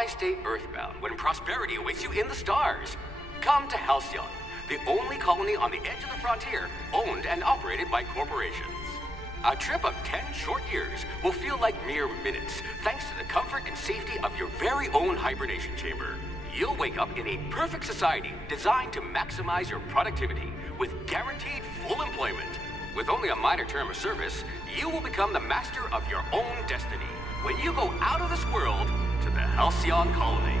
Why stay earthbound when prosperity awaits you in the stars? Come to Halcyon, the only colony on the edge of the frontier, owned and operated by corporations. A trip of 10 short years will feel like mere minutes, thanks to the comfort and safety of your very own hibernation chamber. You'll wake up in a perfect society designed to maximize your productivity with guaranteed full employment. With only a minor term of service, you will become the master of your own destiny when you go out of this world to the Halcyon colony.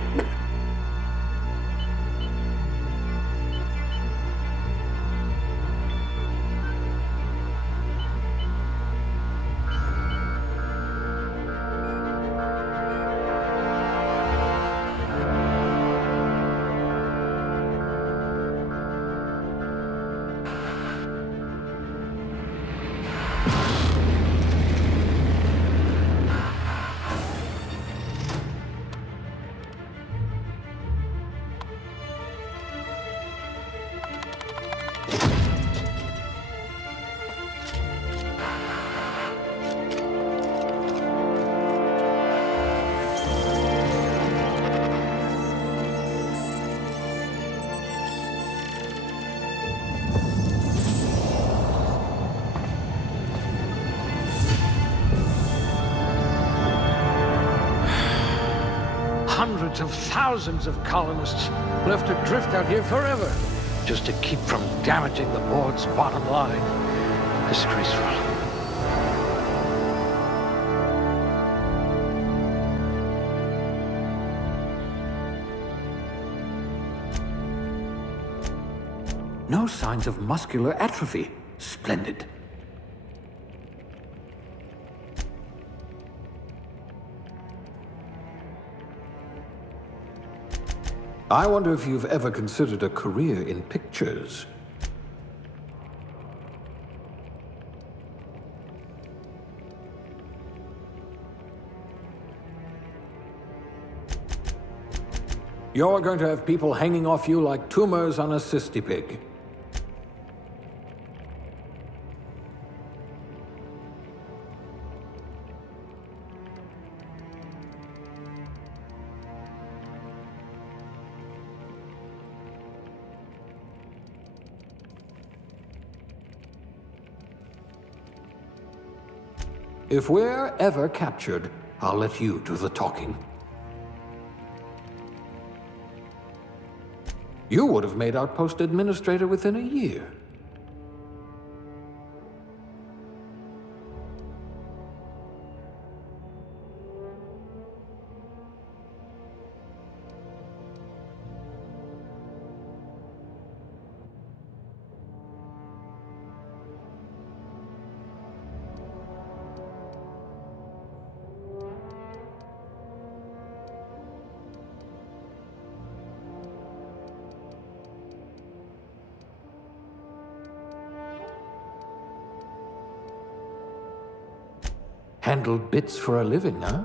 Hundreds of thousands of colonists left to drift out here forever, just to keep from damaging the board's bottom line. Disgraceful. No signs of muscular atrophy. Splendid. I wonder if you've ever considered a career in pictures. You're going to have people hanging off you like tumors on a cysty pig. If we're ever captured, I'll let you do the talking. You would have made outpost administrator within a year. Handle bits for a living, huh?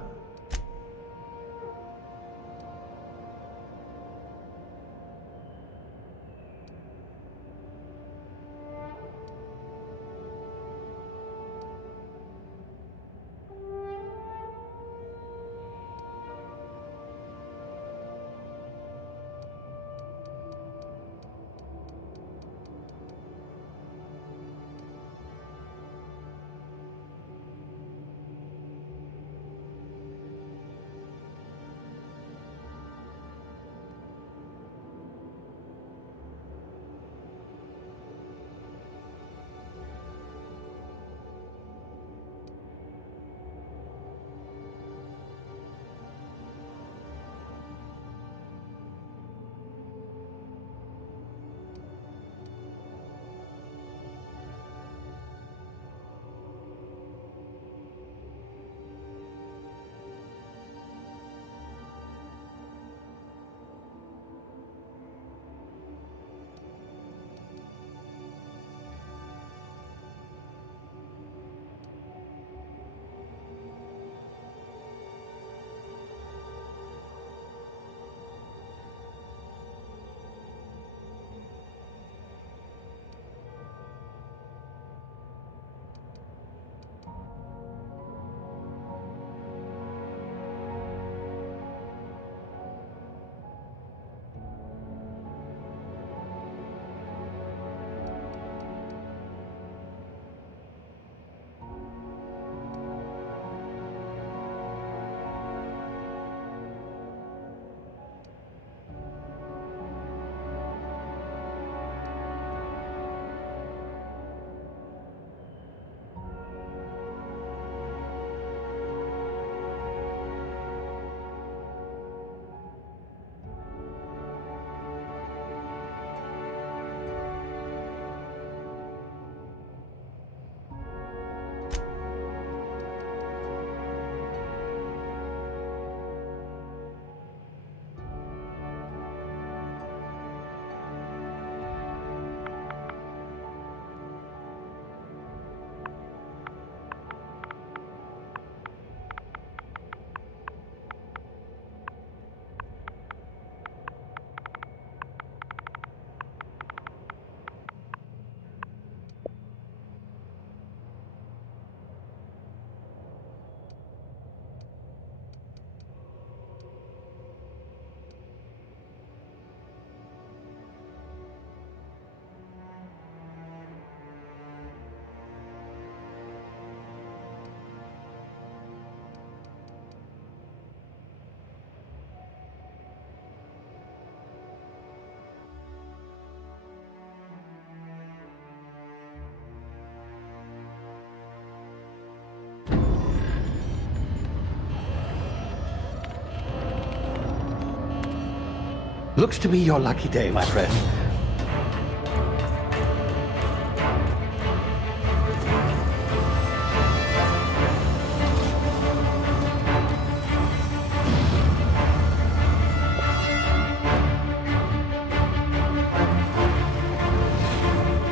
Looks to be your lucky day, my friend.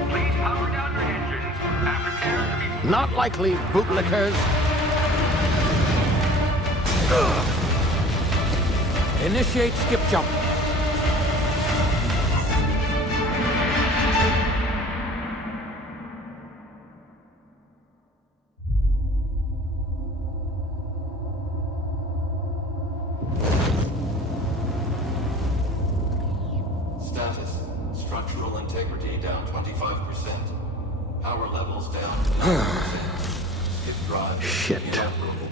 Please power down your engines and prepare to be... Not likely, bootlickers. Initiate skip jump. Status. Structural integrity down 25%. Power levels down to 90%. Hip drive Shit. inoperable.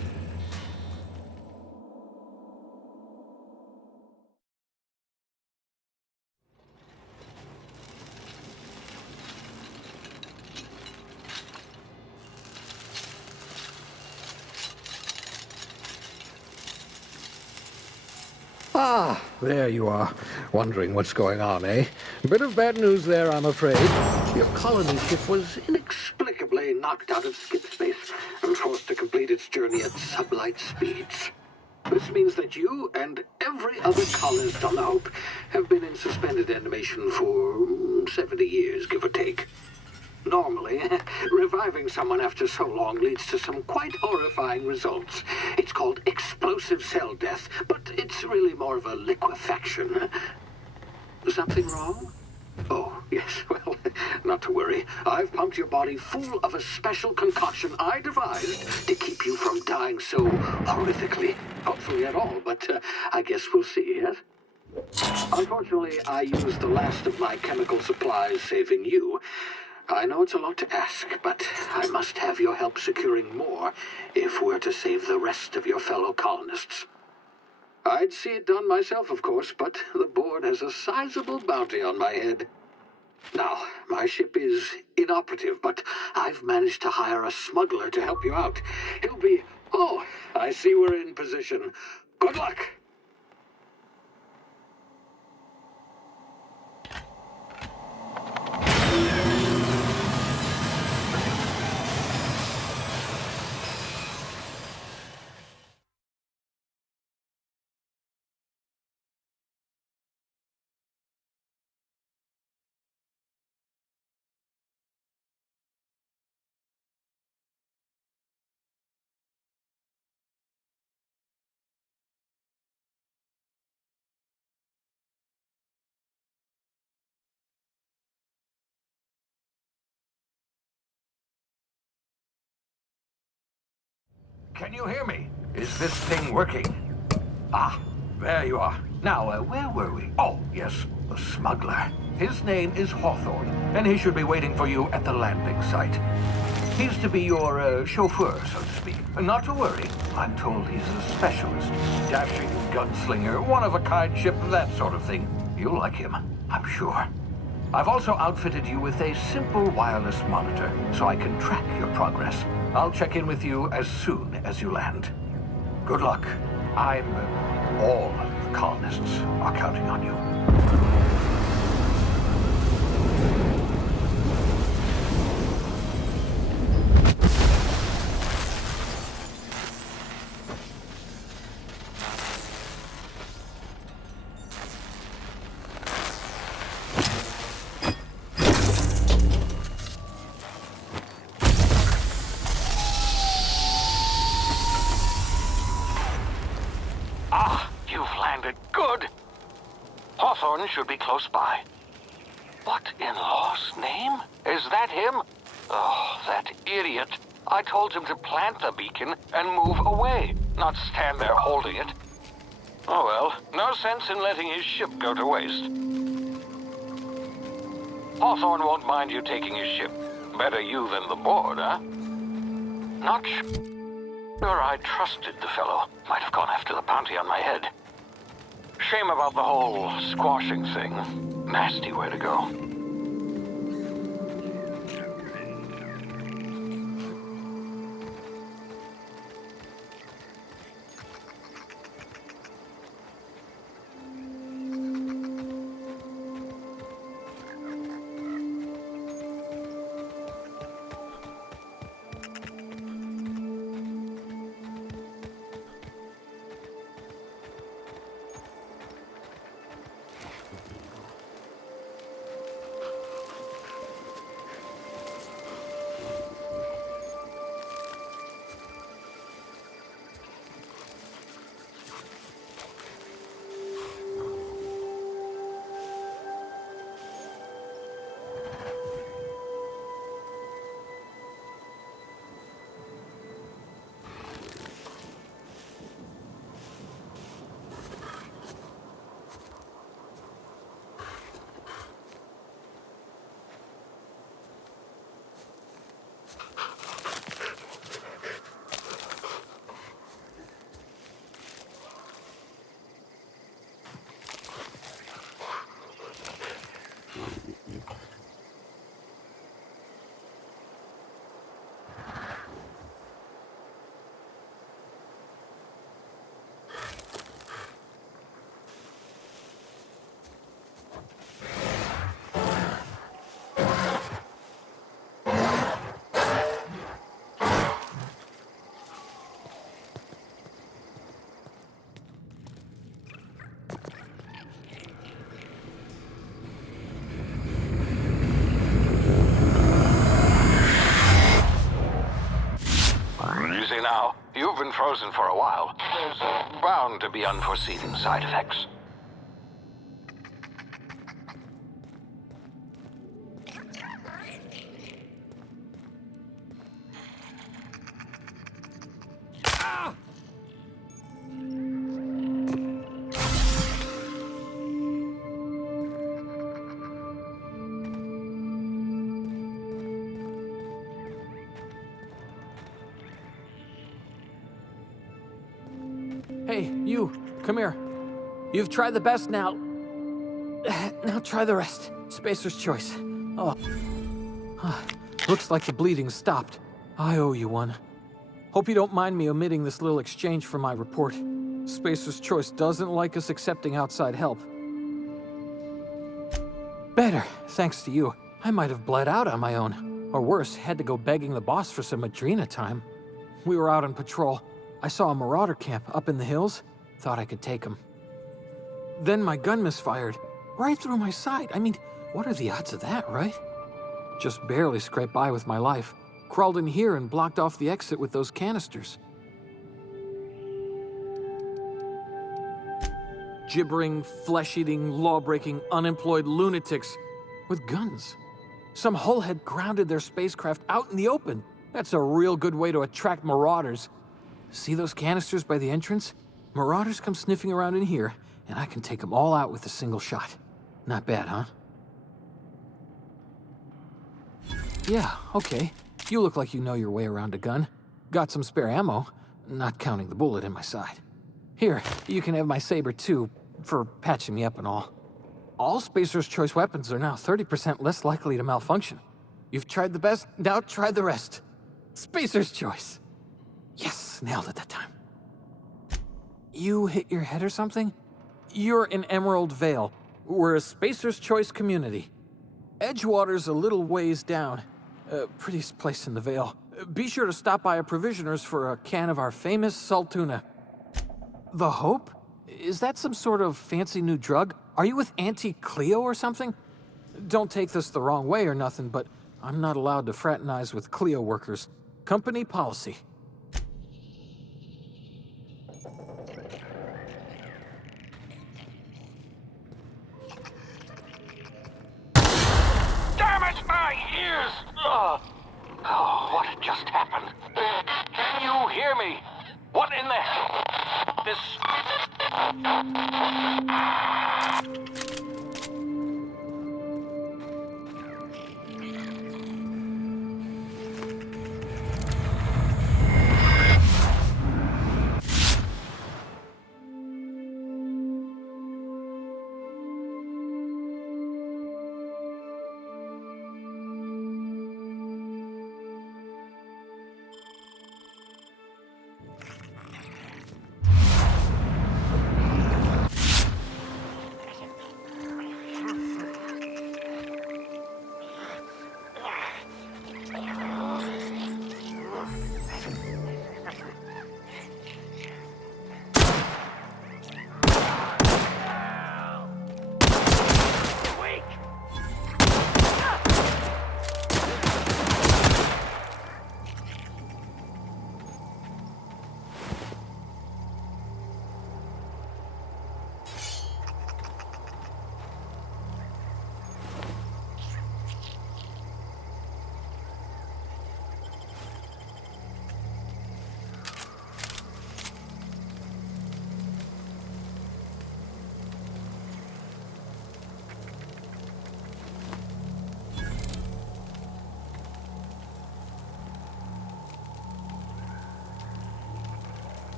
Ah, there you are. Wondering what's going on, eh? Bit of bad news there, I'm afraid. Your colony ship was inexplicably knocked out of skip space and forced to complete its journey at sublight speeds. This means that you and every other colonist on the Hope have been in suspended animation for 70 years, give or take. Normally, reviving someone after so long leads to some quite horrifying results. It's called explosive cell death, but it's really more of a liquefaction. Something wrong? Oh, yes, well, not to worry. I've pumped your body full of a special concoction I devised to keep you from dying so horrifically. Hopefully at all, but I guess we'll see, yes? Unfortunately, I used the last of my chemical supplies saving you. I know it's a lot to ask, but I must have your help securing more if we're to save the rest of your fellow colonists. I'd see it done myself, of course, but the board has a sizable bounty on my head. Now, my ship is inoperative, but I've managed to hire a smuggler to help you out. He'll be... Oh, I see we're in position. Good luck! Can you hear me? Is this thing working? Ah, there you are. Now, where were we? Oh, yes, the smuggler. His name is Hawthorne, and he should be waiting for you at the landing site. He's to be your chauffeur, so to speak. Not to worry. I'm told he's a specialist. Dashing gunslinger, one-of-a-kind ship, that sort of thing. You'll like him, I'm sure. I've also outfitted you with a simple wireless monitor, so I can track your progress. I'll check in with you as soon as you land. Good luck. All the colonists are counting on you. Good. Hawthorne should be close by. What in law's name? Is that him? Oh, that idiot. I told him to plant the beacon and move away, not stand there holding it. Oh well, no sense in letting his ship go to waste. Hawthorne won't mind you taking his ship. Better you than the board, huh? Not sure I trusted the fellow. Might have gone after the bounty on my head. Shame about the whole squashing thing. Nasty way to go. You've been frozen for a while. There's bound to be unforeseen side effects. Hey, you, come here. You've tried the best now. Now try the rest. Spacer's choice. Oh. Looks like the bleeding stopped. I owe you one. Hope you don't mind me omitting this little exchange from my report. Spacer's choice doesn't like us accepting outside help. Better, thanks to you. I might have bled out on my own. Or worse, had to go begging the boss for some Adrena time. We were out on patrol. I saw a marauder camp up in the hills. Thought I could take him. Then my gun misfired. Right through my side. I mean, what are the odds of that, right? Just barely scraped by with my life. Crawled in here and blocked off the exit with those canisters. Gibbering, flesh-eating, law-breaking, unemployed lunatics with guns. Some hull had grounded their spacecraft out in the open. That's a real good way to attract marauders. See those canisters by the entrance? Marauders come sniffing around in here, and I can take them all out with a single shot. Not bad, huh? Yeah, okay. You look like you know your way around a gun. Got some spare ammo, not counting the bullet in my side. Here, you can have my saber too, for patching me up and all. All Spacer's Choice weapons are now 30% less likely to malfunction. You've tried the best, now try the rest. Spacer's Choice. Yes, nailed it that time. You hit your head or something? You're in Emerald Vale. We're a Spacer's Choice community. Edgewater's a little ways down. Prettiest place in the Vale. Be sure to stop by a provisioner's for a can of our famous salt tuna. The Hope? Is that some sort of fancy new drug? Are you with Auntie Cleo or something? Don't take this the wrong way or nothing, but I'm not allowed to fraternize with Cleo workers. Company policy. Damn it, my ears! Oh, what just happened? Can you hear me? What in the hell? This...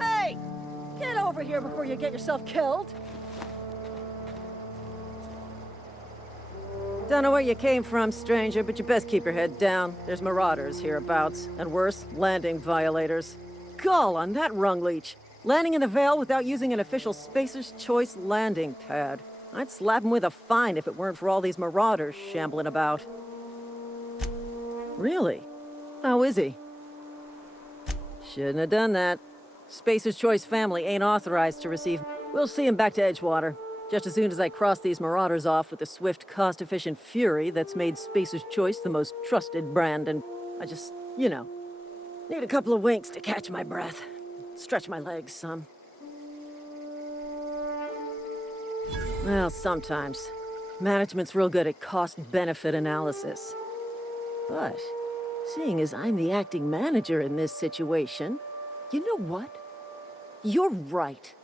Hey! Get over here before you get yourself killed! Don't know where you came from, stranger, but you best keep your head down. There's marauders hereabouts, and worse, landing violators. Gall on that rung leech! Landing in the Vale without using an official Spacer's Choice landing pad. I'd slap him with a fine if it weren't for all these marauders shambling about. Really? How is he? Shouldn't have done that. Spacer's Choice family ain't authorized to receive... We'll see him back to Edgewater. Just as soon as I cross these marauders off with the swift, cost-efficient fury that's made Spacer's Choice the most trusted brand, and I just, you know, need a couple of winks to catch my breath. Stretch my legs some. Well, sometimes. Management's real good at cost-benefit analysis. But, seeing as I'm the acting manager in this situation, you know what? You're right.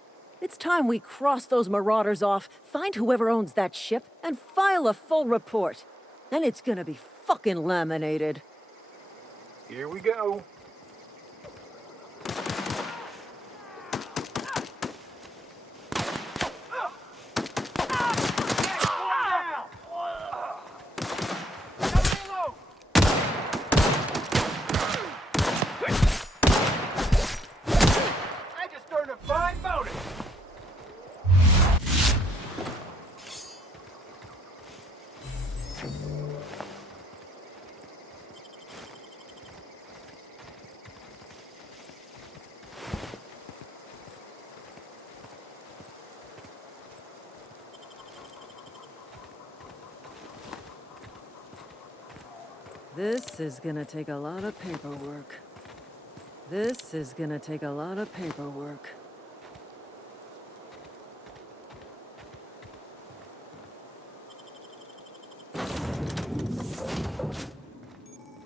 It's time we cross those marauders off, find whoever owns that ship, and file a full report. Then it's gonna be fucking laminated. Here we go. I just earned a fine bonus. This is gonna take a lot of paperwork. This is gonna take a lot of paperwork.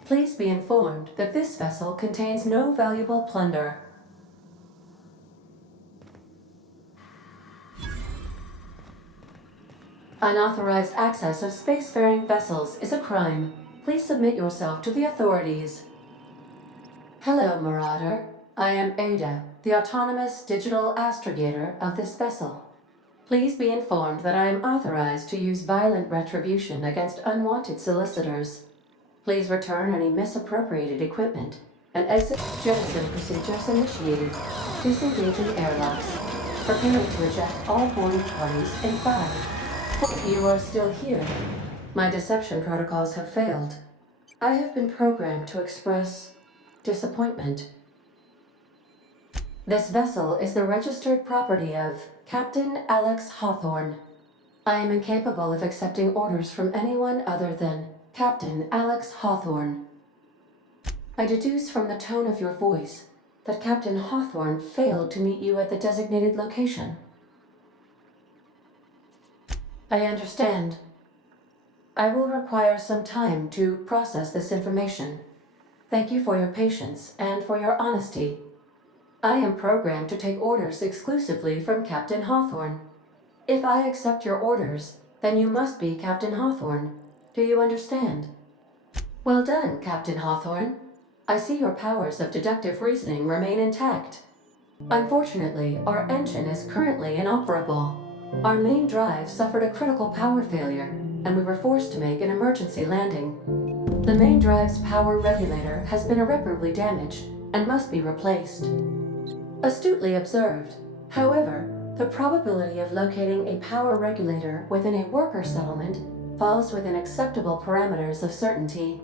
Please be informed that this vessel contains no valuable plunder. Unauthorized access of spacefaring vessels is a crime. Please submit yourself to the authorities. Hello, Marauder. I am Ada, the autonomous digital astrogator of this vessel. Please be informed that I am authorized to use violent retribution against unwanted solicitors. Please return any misappropriated equipment and exit. Jettison procedures initiated. Disengaging airlocks. Preparing to eject all boarding parties in 5. You are still here. My deception protocols have failed. I have been programmed to express disappointment. This vessel is the registered property of Captain Alex Hawthorne. I am incapable of accepting orders from anyone other than Captain Alex Hawthorne. I deduce from the tone of your voice that Captain Hawthorne failed to meet you at the designated location. I understand. I will require some time to process this information. Thank you for your patience and for your honesty. I am programmed to take orders exclusively from Captain Hawthorne. If I accept your orders, then you must be Captain Hawthorne. Do you understand? Well done, Captain Hawthorne. I see your powers of deductive reasoning remain intact. Unfortunately, our engine is currently inoperable. Our main drive suffered a critical power failure, and we were forced to make an emergency landing. The main drive's power regulator has been irreparably damaged and must be replaced. Astutely observed. However, the probability of locating a power regulator within a worker settlement falls within acceptable parameters of certainty.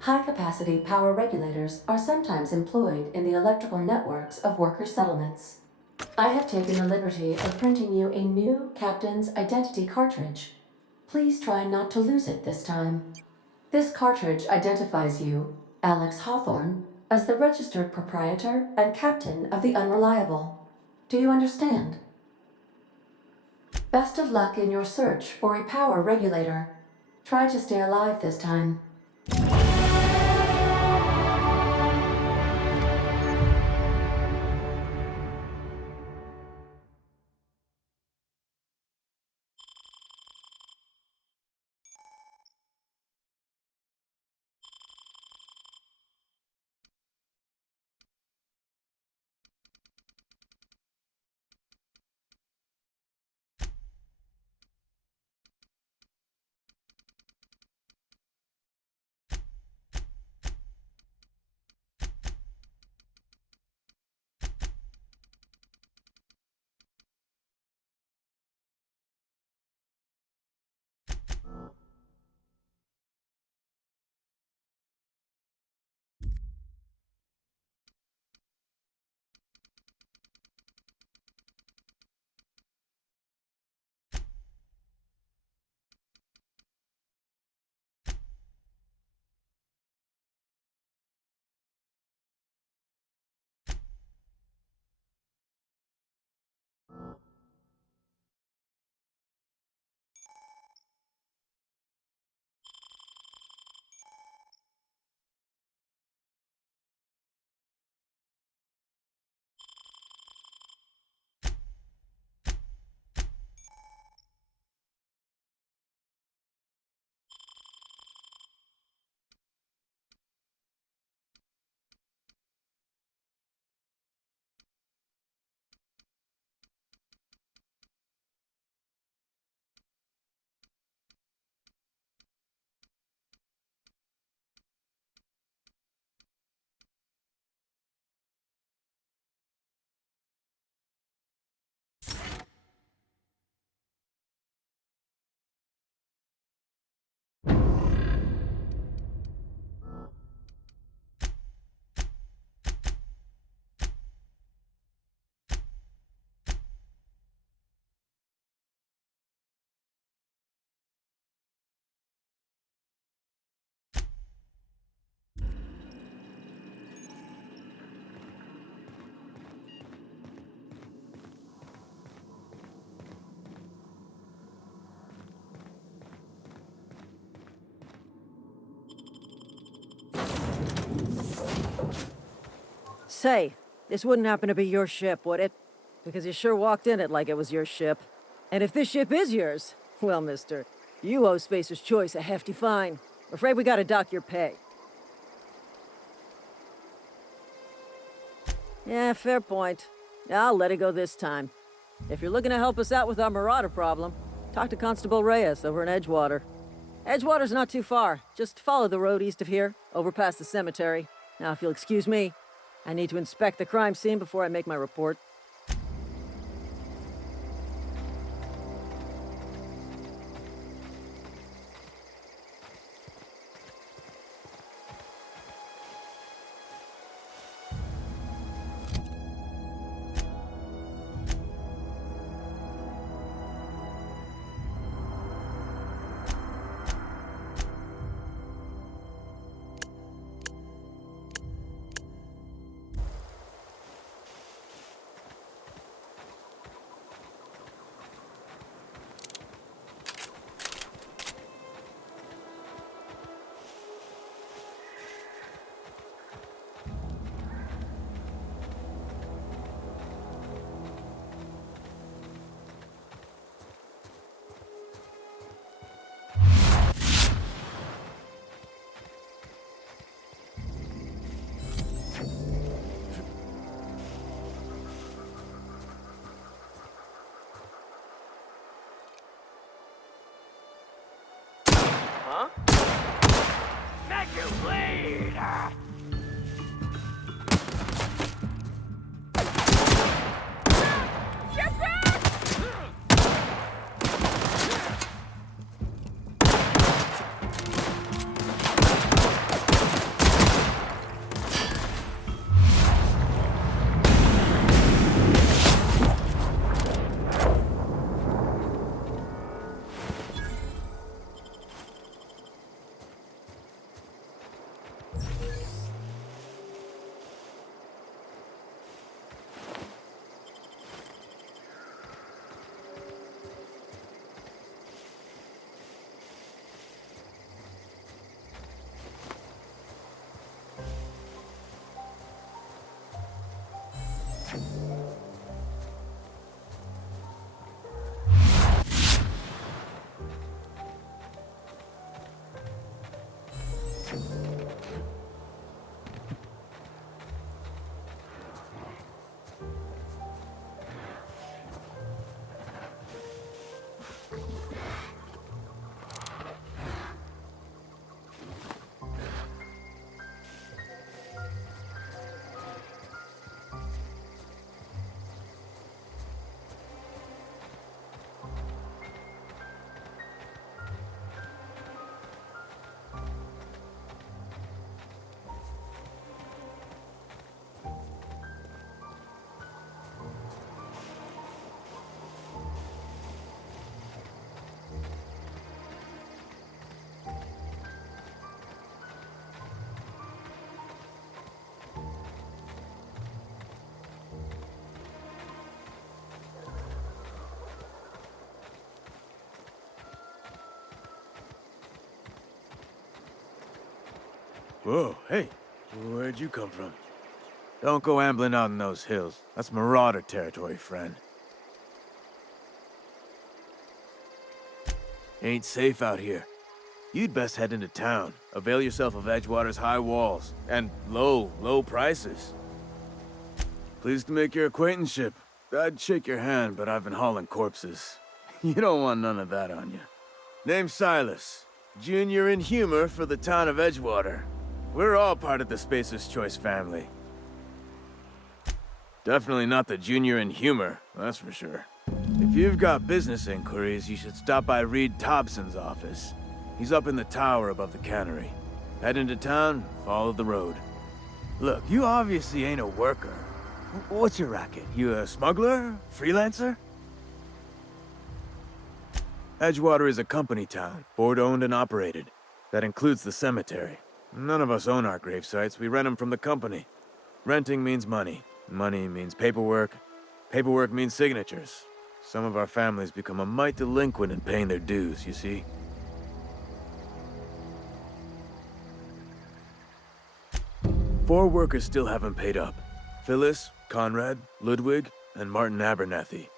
High-capacity power regulators are sometimes employed in the electrical networks of worker settlements. I have taken the liberty of printing you a new Captain's Identity cartridge. Please try not to lose it this time. This cartridge identifies you, Alex Hawthorne, as the registered proprietor and captain of the Unreliable. Do you understand? Best of luck in your search for a power regulator. Try to stay alive this time. Say, this wouldn't happen to be your ship, would it? Because you sure walked in it like it was your ship. And if this ship is yours, well, mister, you owe Spacer's Choice a hefty fine. Afraid we gotta dock your pay. Yeah, fair point. I'll let it go this time. If you're looking to help us out with our marauder problem, talk to Constable Reyes over in Edgewater. Edgewater's not too far. Just follow the road east of here, over past the cemetery. Now, if you'll excuse me, I need to inspect the crime scene before I make my report. Whoa, hey, where'd you come from? Don't go ambling out in those hills. That's marauder territory, friend. Ain't safe out here. You'd best head into town. Avail yourself of Edgewater's high walls and low prices. Pleased to make your acquaintanceship. I'd shake your hand, but I've been hauling corpses. You don't want none of that on you. Name's Silas. Junior in humor for the town of Edgewater. We're all part of the Spacer's Choice family. Definitely not the junior in humor, that's for sure. If you've got business inquiries, you should stop by Reed Thompson's office. He's up in the tower above the cannery. Head into town, follow the road. Look, you obviously ain't a worker. What's your racket? You a smuggler? Freelancer? Edgewater is a company town, board-owned and operated. That includes the cemetery. None of us own our gravesites, we rent them from the company. Renting means money. Money means paperwork. Paperwork means signatures. Some of our families become a mite delinquent in paying their dues, you see? 4 workers still haven't paid up. Phyllis, Conrad, Ludwig, and Martin Abernathy.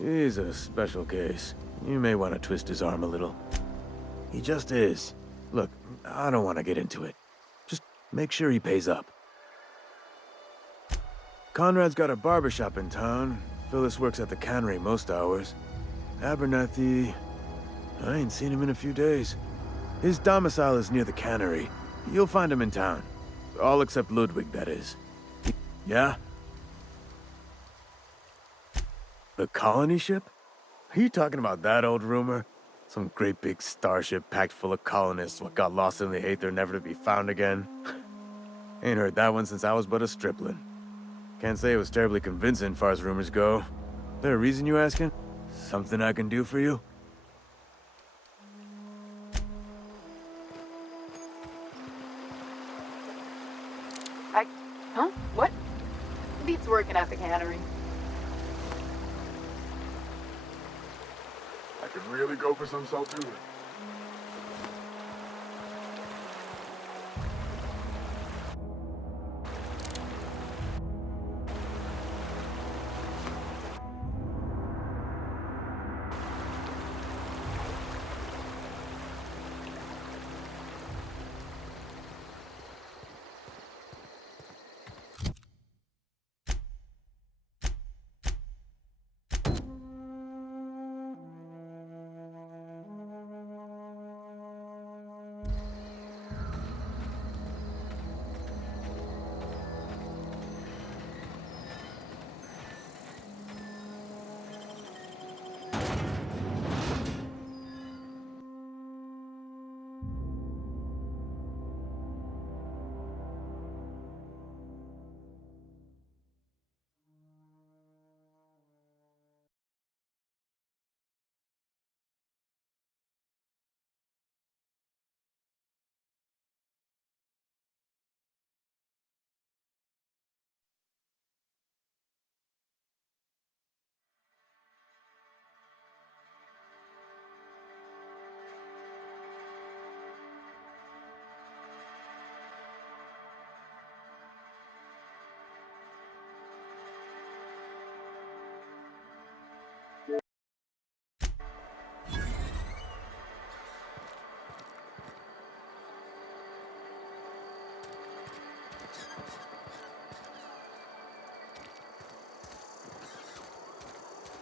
He's a special case. You may want to twist his arm a little. He just is. Look, I don't want to get into it. Just make sure he pays up. Conrad's got a barbershop in town. Phyllis works at the cannery most hours. Abernathy... I ain't seen him in a few days. His domicile is near the cannery. You'll find him in town. All except Ludwig, that is. Yeah? The colony ship? Are you talking about that old rumor? Some great big starship packed full of colonists what got lost in the aether never to be found again? Ain't heard that one since I was but a stripling. Can't say it was terribly convincing far as rumors go. There a reason you asking? Something I can do for you? Huh? What? Beats working at the cannery. I could really go for some saltuna.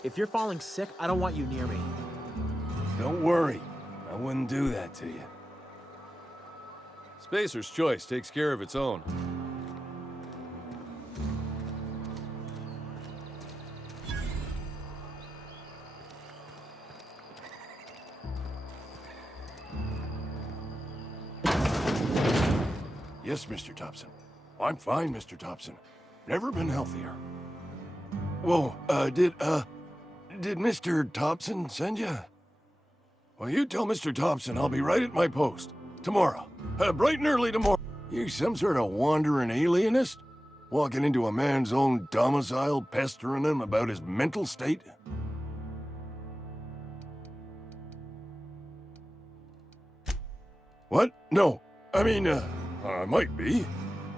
If you're falling sick, I don't want you near me. Don't worry. I wouldn't do that to you. Spacer's Choice takes care of its own. Yes, Mr. Thompson. I'm fine, Mr. Thompson. Never been healthier. Whoa, did Mr. Thompson send you? Well, you tell Mr. Thompson I'll be right at my post. Tomorrow. Bright and early tomorrow. You some sort of wandering alienist? Walking into a man's own domicile, pestering him about his mental state? What? No. I mean, I might be.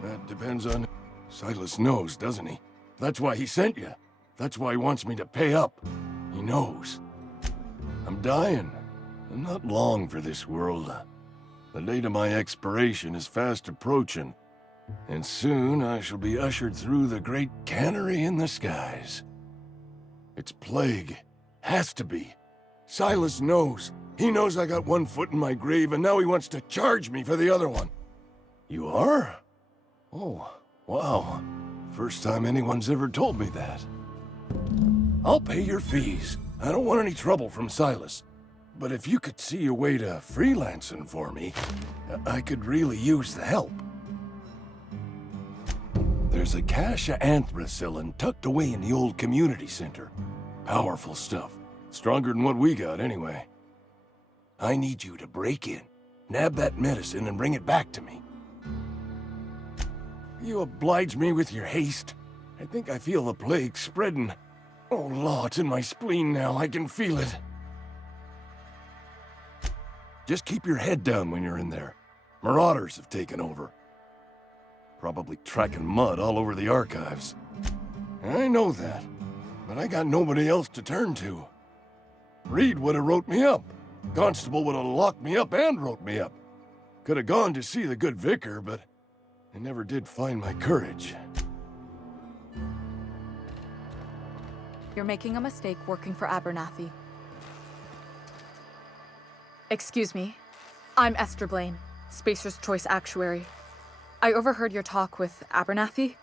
That depends on... Silas knows, doesn't he? That's why he sent you. That's why he wants me to pay up. He knows. I'm dying. I'm not long for this world. The date of my expiration is fast approaching. And soon I shall be ushered through the great cannery in the skies. It's plague. Has to be. Silas knows. He knows I got one foot in my grave, and now he wants to charge me for the other one. You are? Oh, wow. First time anyone's ever told me that. I'll pay your fees. I don't want any trouble from Silas. But if you could see a way to freelancing for me, I could really use the help. There's a cache of anthracillin tucked away in the old community center. Powerful stuff. Stronger than what we got, anyway. I need you to break in, nab that medicine, and bring it back to me. You oblige me with your haste. I think I feel the plague spreading. Oh, Law, it's in my spleen now. I can feel it. Just keep your head down when you're in there. Marauders have taken over. Probably tracking mud all over the archives. I know that, but I got nobody else to turn to. Reed would have wrote me up. Constable would have locked me up and wrote me up. Could have gone to see the good vicar, but I never did find my courage. You're making a mistake working for Abernathy. Excuse me. I'm Esther Blaine, Spacer's Choice Actuary. I overheard your talk with Abernathy.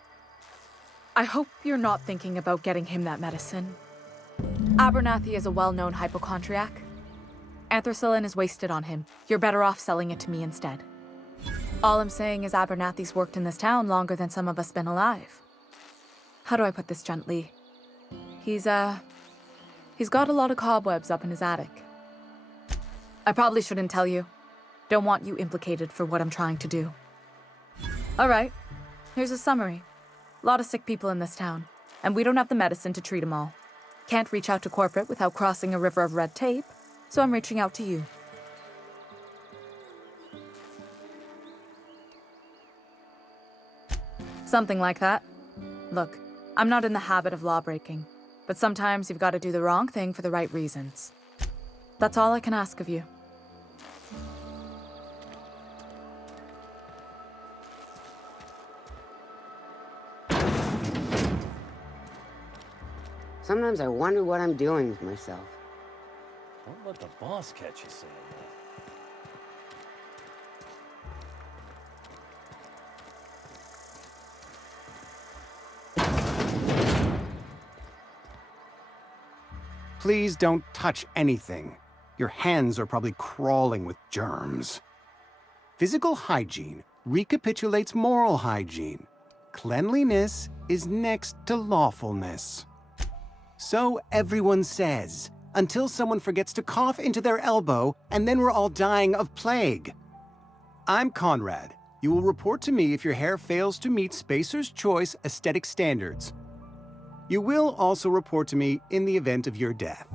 I hope you're not thinking about getting him that medicine. Abernathy is a well-known hypochondriac. Anthracillin is wasted on him. You're better off selling it to me instead. All I'm saying is Abernathy's worked in this town longer than some of us been alive. How do I put this gently? He's got a lot of cobwebs up in his attic. I probably shouldn't tell you. Don't want you implicated for what I'm trying to do. All right, here's a summary. A lot of sick people in this town, and we don't have the medicine to treat them all. Can't reach out to corporate without crossing a river of red tape, so I'm reaching out to you. Something like that. Look, I'm not in the habit of law-breaking, but sometimes you've got to do the wrong thing for the right reasons. That's all I can ask of you. Sometimes I wonder what I'm doing with myself. Don't let the boss catch you saying that. Please don't touch anything. Your hands are probably crawling with germs. Physical hygiene recapitulates moral hygiene. Cleanliness is next to lawfulness. So everyone says, until someone forgets to cough into their elbow, and then we're all dying of plague. I'm Conrad. You will report to me if your hair fails to meet Spacer's Choice aesthetic standards. You will also report to me in the event of your death,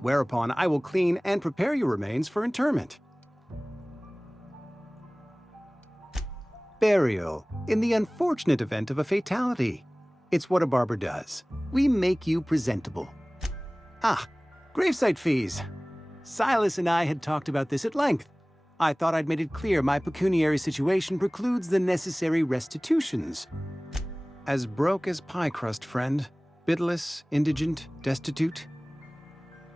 whereupon I will clean and prepare your remains for interment. Burial, in the unfortunate event of a fatality. It's what a barber does. We make you presentable. Ah, gravesite fees. Silas and I had talked about this at length. I thought I'd made it clear my pecuniary situation precludes the necessary restitutions. As broke as pie crust, friend. Bidless, indigent, destitute.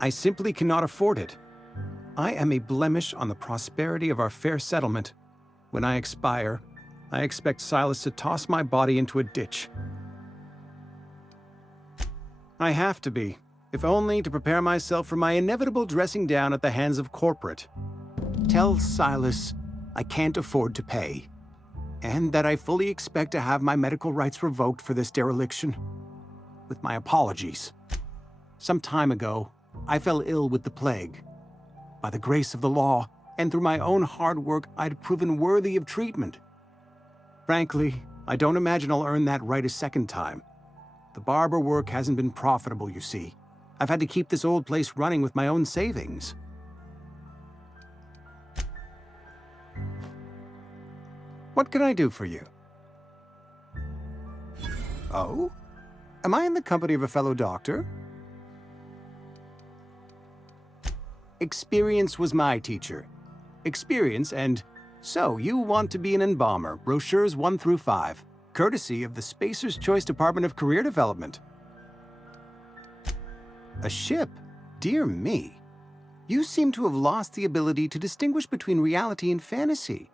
I simply cannot afford it. I am a blemish on the prosperity of our fair settlement. When I expire, I expect Silas to toss my body into a ditch. I have to be, if only to prepare myself for my inevitable dressing down at the hands of corporate. Tell Silas I can't afford to pay, and that I fully expect to have my medical rights revoked for this dereliction. With my apologies. Some time ago, I fell ill with the plague. By the grace of the law, and through my own hard work, I'd proven worthy of treatment. Frankly, I don't imagine I'll earn that right a second time. The barber work hasn't been profitable, you see. I've had to keep this old place running with my own savings. What can I do for you? Oh? Am I in the company of a fellow doctor? Experience was my teacher. Experience and... So, you want to be an embalmer, brochures 1 through 5, courtesy of the Spacer's Choice Department of Career Development. A ship? Dear me. You seem to have lost the ability to distinguish between reality and fantasy.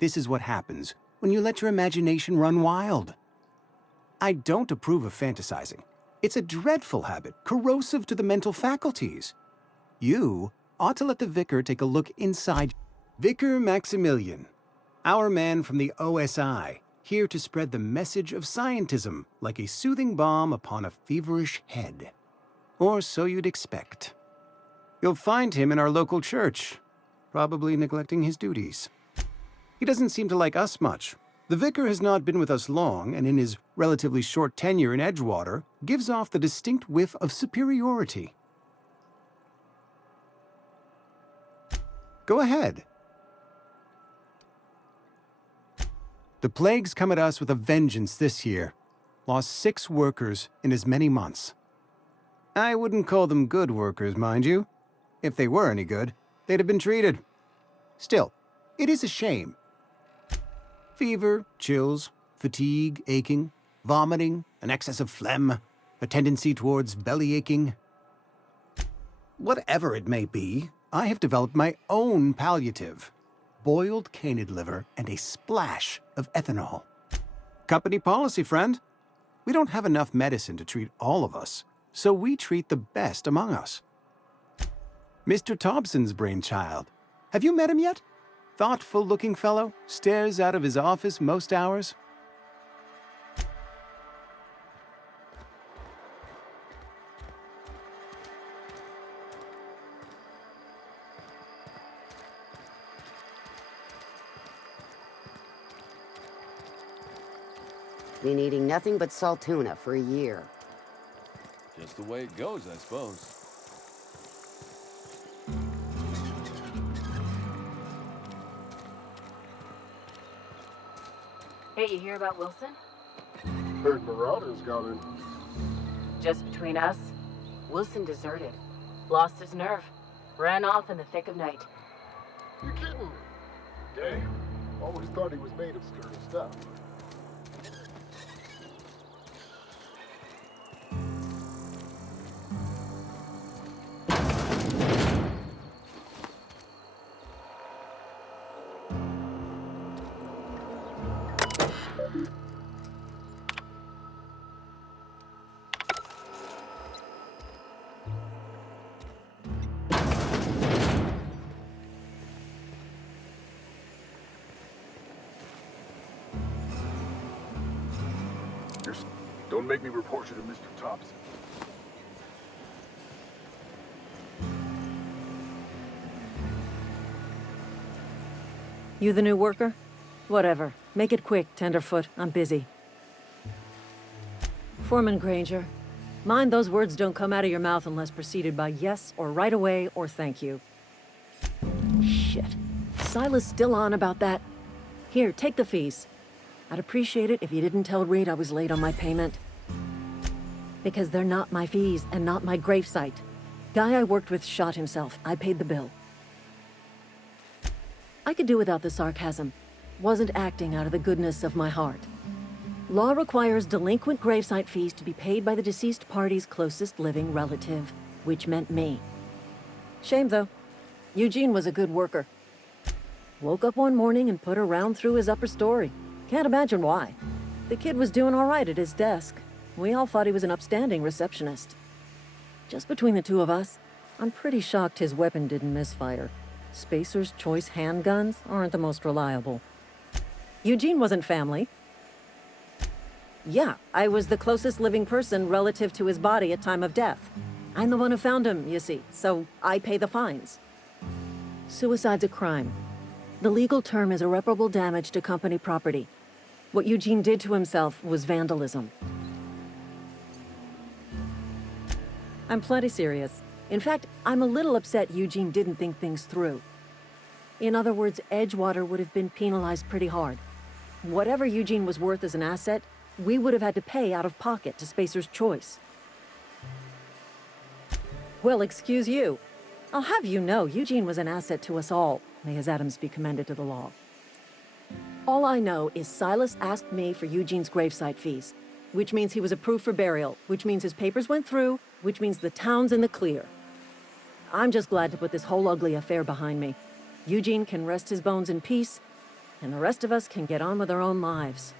This is what happens when you let your imagination run wild. I don't approve of fantasizing. It's a dreadful habit, corrosive to the mental faculties. You ought to let the vicar take a look inside. Vicar Maximilian, our man from the OSI, here to spread the message of scientism like a soothing balm upon a feverish head. Or so you'd expect. You'll find him in our local church, probably neglecting his duties. He doesn't seem to like us much. The vicar has not been with us long, and in his relatively short tenure in Edgewater, gives off the distinct whiff of superiority. Go ahead. The plague's come at us with a vengeance this year. Lost 6 workers in as many months. I wouldn't call them good workers, mind you. If they were any good, they'd have been treated. Still, it is a shame. Fever, chills, fatigue, aching, vomiting, an excess of phlegm, a tendency towards belly aching. Whatever it may be, I have developed my own palliative. Boiled canid liver and a splash of ethanol. Company policy, friend. We don't have enough medicine to treat all of us, so we treat the best among us. Mr. Thompson's brainchild. Have you met him yet? Thoughtful-looking fellow, stares out of his office most hours. Been eating nothing but salt tuna for a year. Just the way it goes, I suppose. Hey, you hear about Wilson? Heard Marauders got in. Just between us, Wilson deserted. Lost his nerve. Ran off in the thick of night. You kidding? Damn. Always thought he was made of sturdy stuff. Don't make me report you to Mr. Thompson. You the new worker? Whatever. Make it quick, Tenderfoot. I'm busy. Foreman Granger, mind those words don't come out of your mouth unless preceded by yes or right away or thank you. Shit. Silas still on about that. Here, take the fees. I'd appreciate it if you didn't tell Reed I was late on my payment. Because they're not my fees and not my gravesite. Guy I worked with shot himself. I paid the bill. I could do without the sarcasm. Wasn't acting out of the goodness of my heart. Law requires delinquent gravesite fees to be paid by the deceased party's closest living relative, which meant me. Shame, though. Eugene was a good worker. Woke up one morning and put a round through his upper story. Can't imagine why. The kid was doing all right at his desk. We all thought he was an upstanding receptionist. Just between the two of us, I'm pretty shocked his weapon didn't misfire. Spacer's Choice handguns aren't the most reliable. Eugene wasn't family. Yeah, I was the closest living person relative to his body at time of death. I'm the one who found him, you see, so I pay the fines. Suicide's a crime. The legal term is irreparable damage to company property. What Eugene did to himself was vandalism. I'm plenty serious. In fact, I'm a little upset Eugene didn't think things through. In other words, Edgewater would have been penalized pretty hard. Whatever Eugene was worth as an asset, we would have had to pay out of pocket to Spacer's Choice. Well, excuse you. I'll have you know, Eugene was an asset to us all. May his atoms be commended to the law. All I know is Silas asked me for Eugene's gravesite fees, which means he was approved for burial, which means his papers went through, which means the town's in the clear. I'm just glad to put this whole ugly affair behind me. Eugene can rest his bones in peace, and the rest of us can get on with our own lives.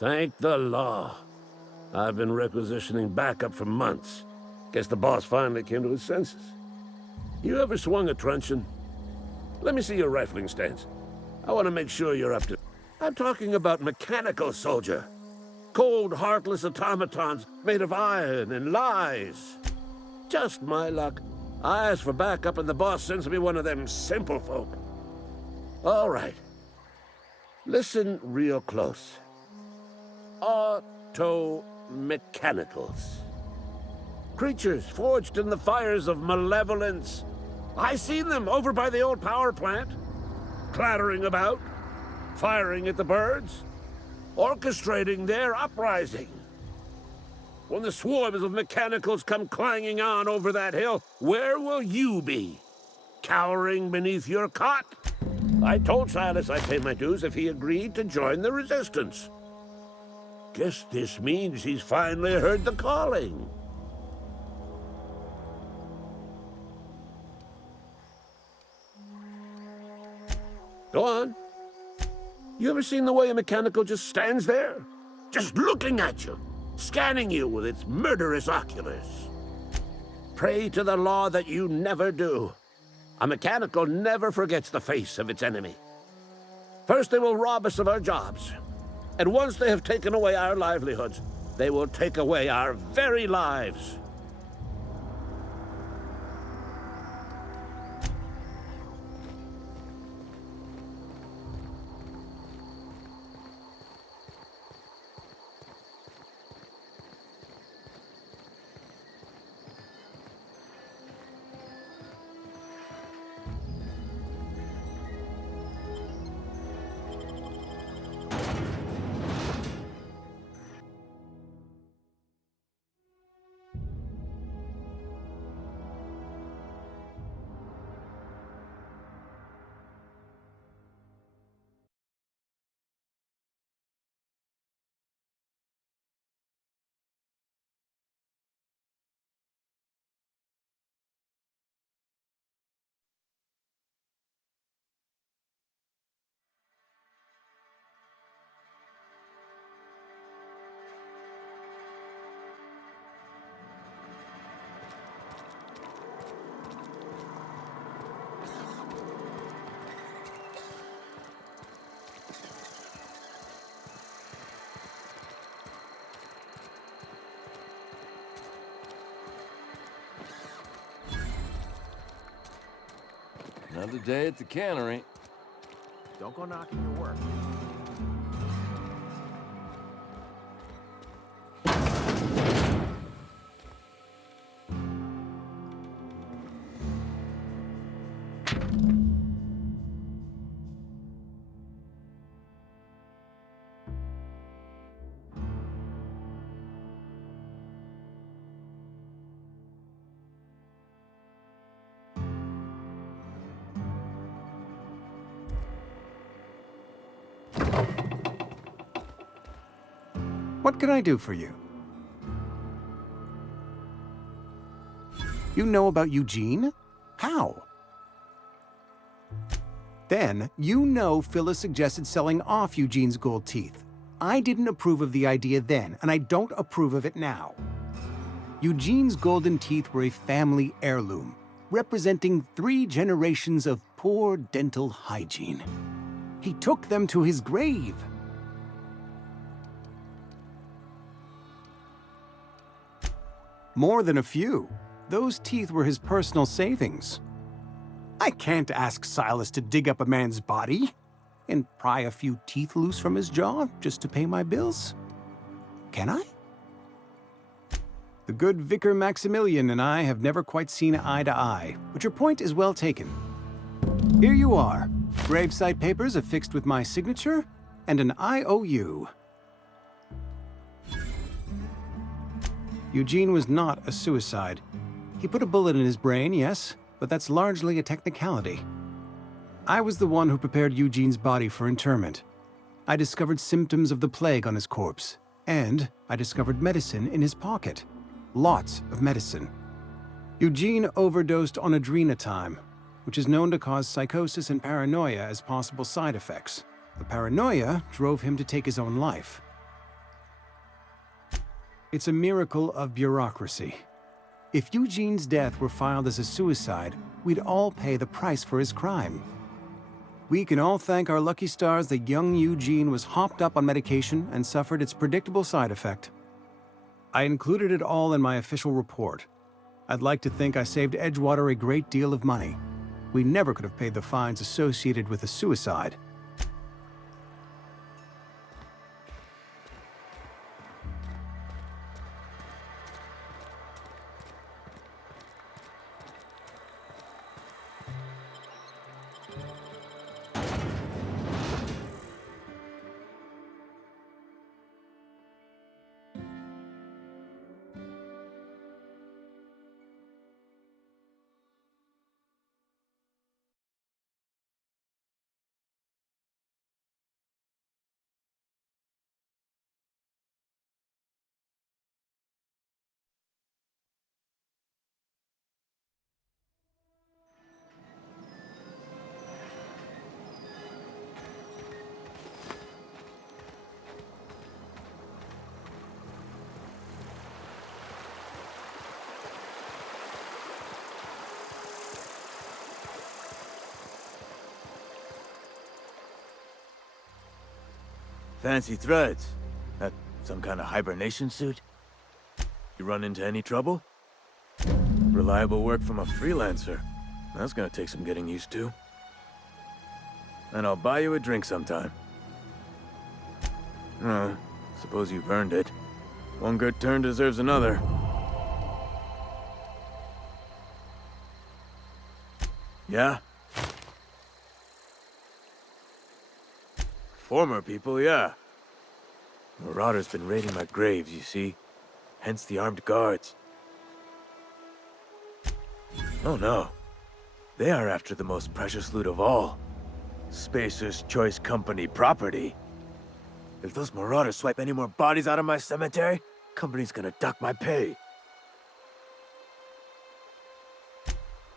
Thank the law. I've been requisitioning backup for months. Guess the boss finally came to his senses. You ever swung a truncheon? Let me see your rifling stance. I want to make sure you're up to... I'm talking about mechanical soldier. Cold, heartless automatons made of iron and lies. Just my luck. I ask for backup and the boss sends me one of them simple folk. All right. Listen real close. Auto-mechanicals. Creatures forged in the fires of malevolence. I seen them over by the old power plant. Clattering about, firing at the birds, orchestrating their uprising. When the swarms of mechanicals come clanging on over that hill, where will you be? Cowering beneath your cot? I told Silas I'd pay my dues if he agreed to join the resistance. Guess this means he's finally heard the calling. Go on. You ever seen the way a mechanical just stands there? Just looking at you, scanning you with its murderous oculars. Pray to the law that you never do. A mechanical never forgets the face of its enemy. First they will rob us of our jobs. And once they have taken away our livelihoods, they will take away our very lives. Another day at the cannery. Don't go knocking your work. What can I do for you? You know about Eugene? How? Then, you know Phyllis suggested selling off Eugene's gold teeth. I didn't approve of the idea then, and I don't approve of it now. Eugene's golden teeth were a family heirloom, representing 3 generations of poor dental hygiene. He took them to his grave. More than a few. Those teeth were his personal savings. I can't ask Silas to dig up a man's body and pry a few teeth loose from his jaw just to pay my bills. Can I? The good Vicar Maximilian and I have never quite seen eye to eye, but your point is well taken. Here you are. Gravesite papers affixed with my signature and an IOU. Eugene was not a suicide. He put a bullet in his brain, yes, but that's largely a technicality. I was the one who prepared Eugene's body for interment. I discovered symptoms of the plague on his corpse, and I discovered medicine in his pocket. Lots of medicine. Eugene overdosed on adrenatime, which is known to cause psychosis and paranoia as possible side effects. The paranoia drove him to take his own life. It's a miracle of bureaucracy. If Eugene's death were filed as a suicide, we'd all pay the price for his crime. We can all thank our lucky stars that young Eugene was hopped up on medication and suffered its predictable side effect. I included it all in my official report. I'd like to think I saved Edgewater a great deal of money. We never could have paid the fines associated with a suicide. Fancy threads. That some kind of hibernation suit? You run into any trouble? Reliable work from a freelancer. That's gonna take some getting used to. And I'll buy you a drink sometime. Suppose you've earned it. One good turn deserves another. Yeah? Former people, yeah. Marauders been raiding my graves, you see. Hence the armed guards. Oh no. They are after the most precious loot of all. Spacer's Choice Company property. If those marauders swipe any more bodies out of my cemetery, company's gonna duck my pay.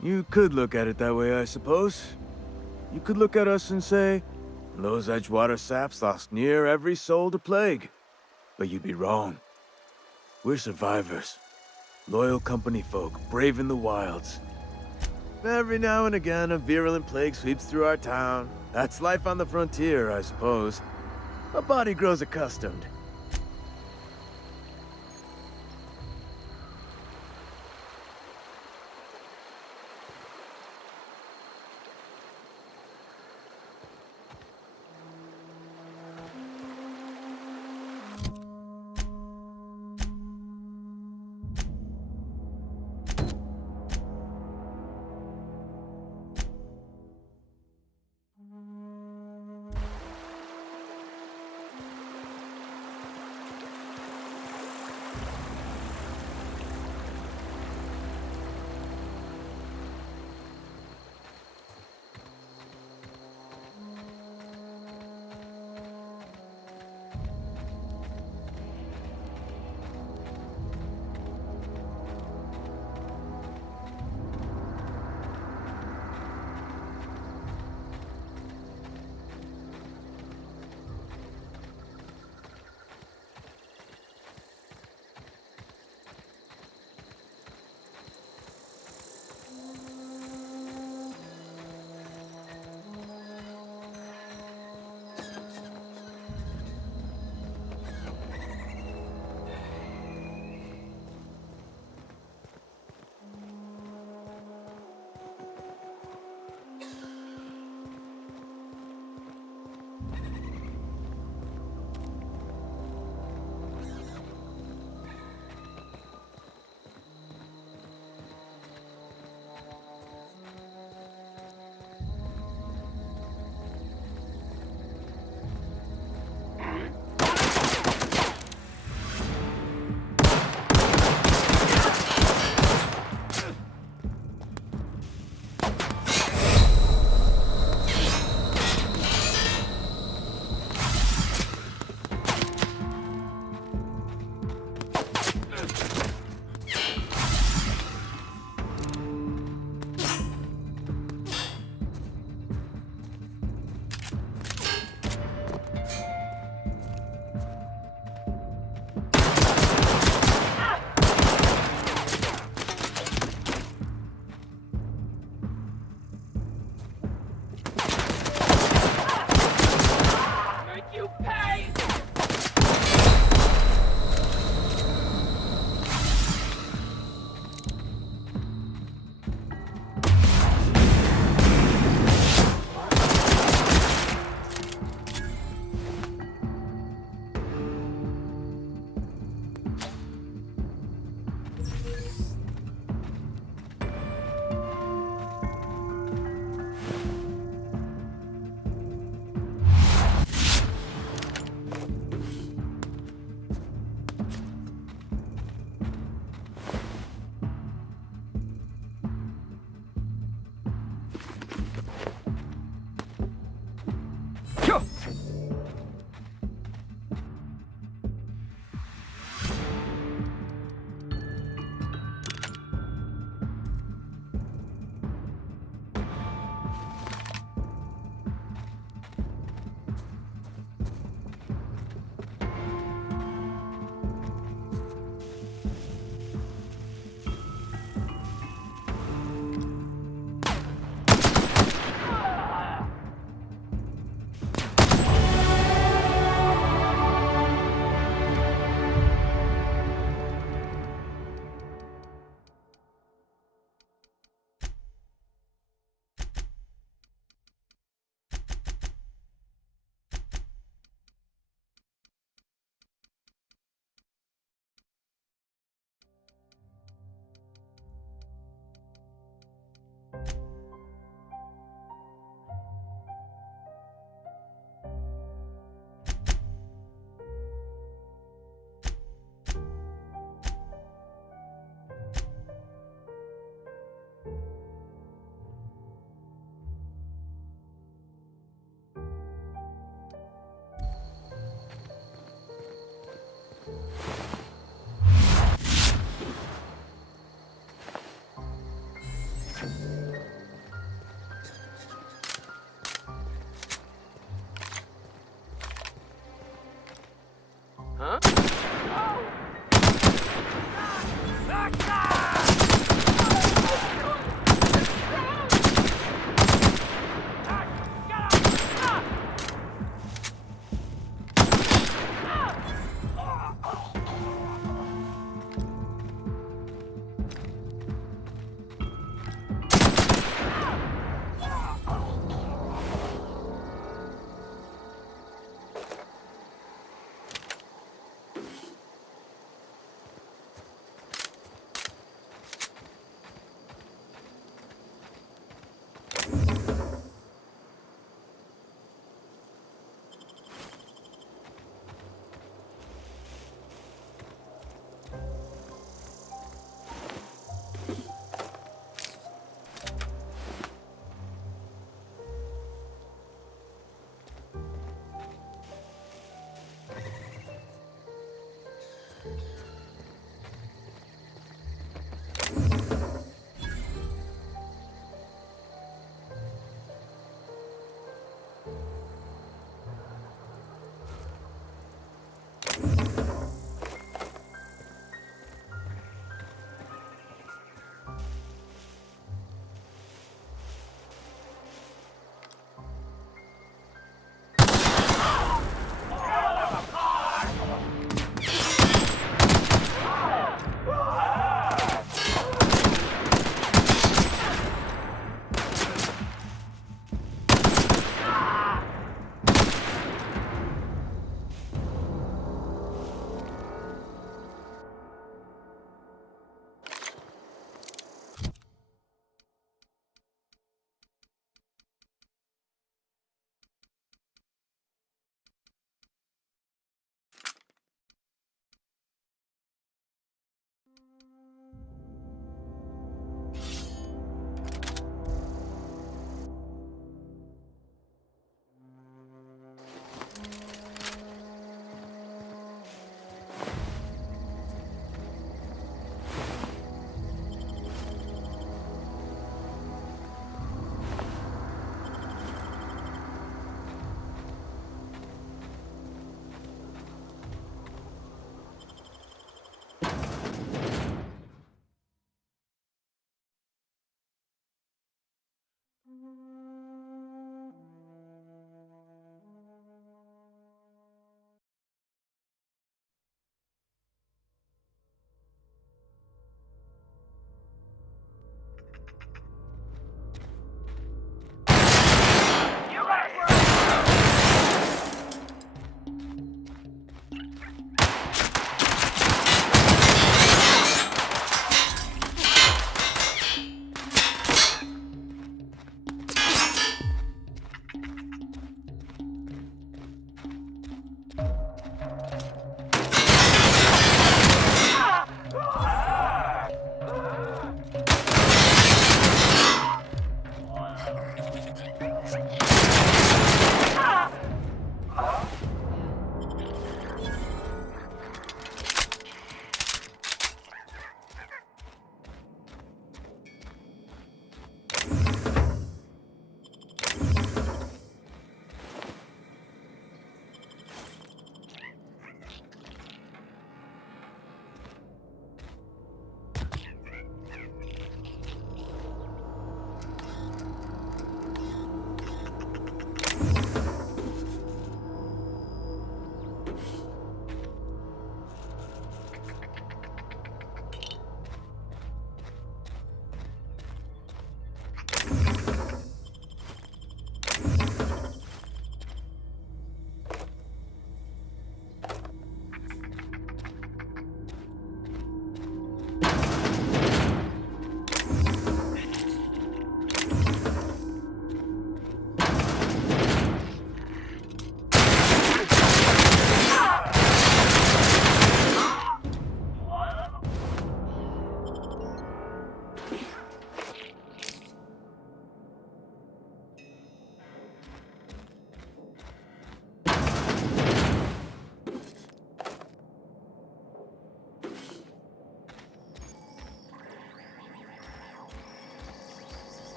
You could look at it that way, I suppose. You could look at us and say, those Edgewater saps lost near every soul to plague. But you'd be wrong. We're survivors. Loyal company folk, brave in the wilds. Every now and again, a virulent plague sweeps through our town. That's life on the frontier, I suppose. A body grows accustomed.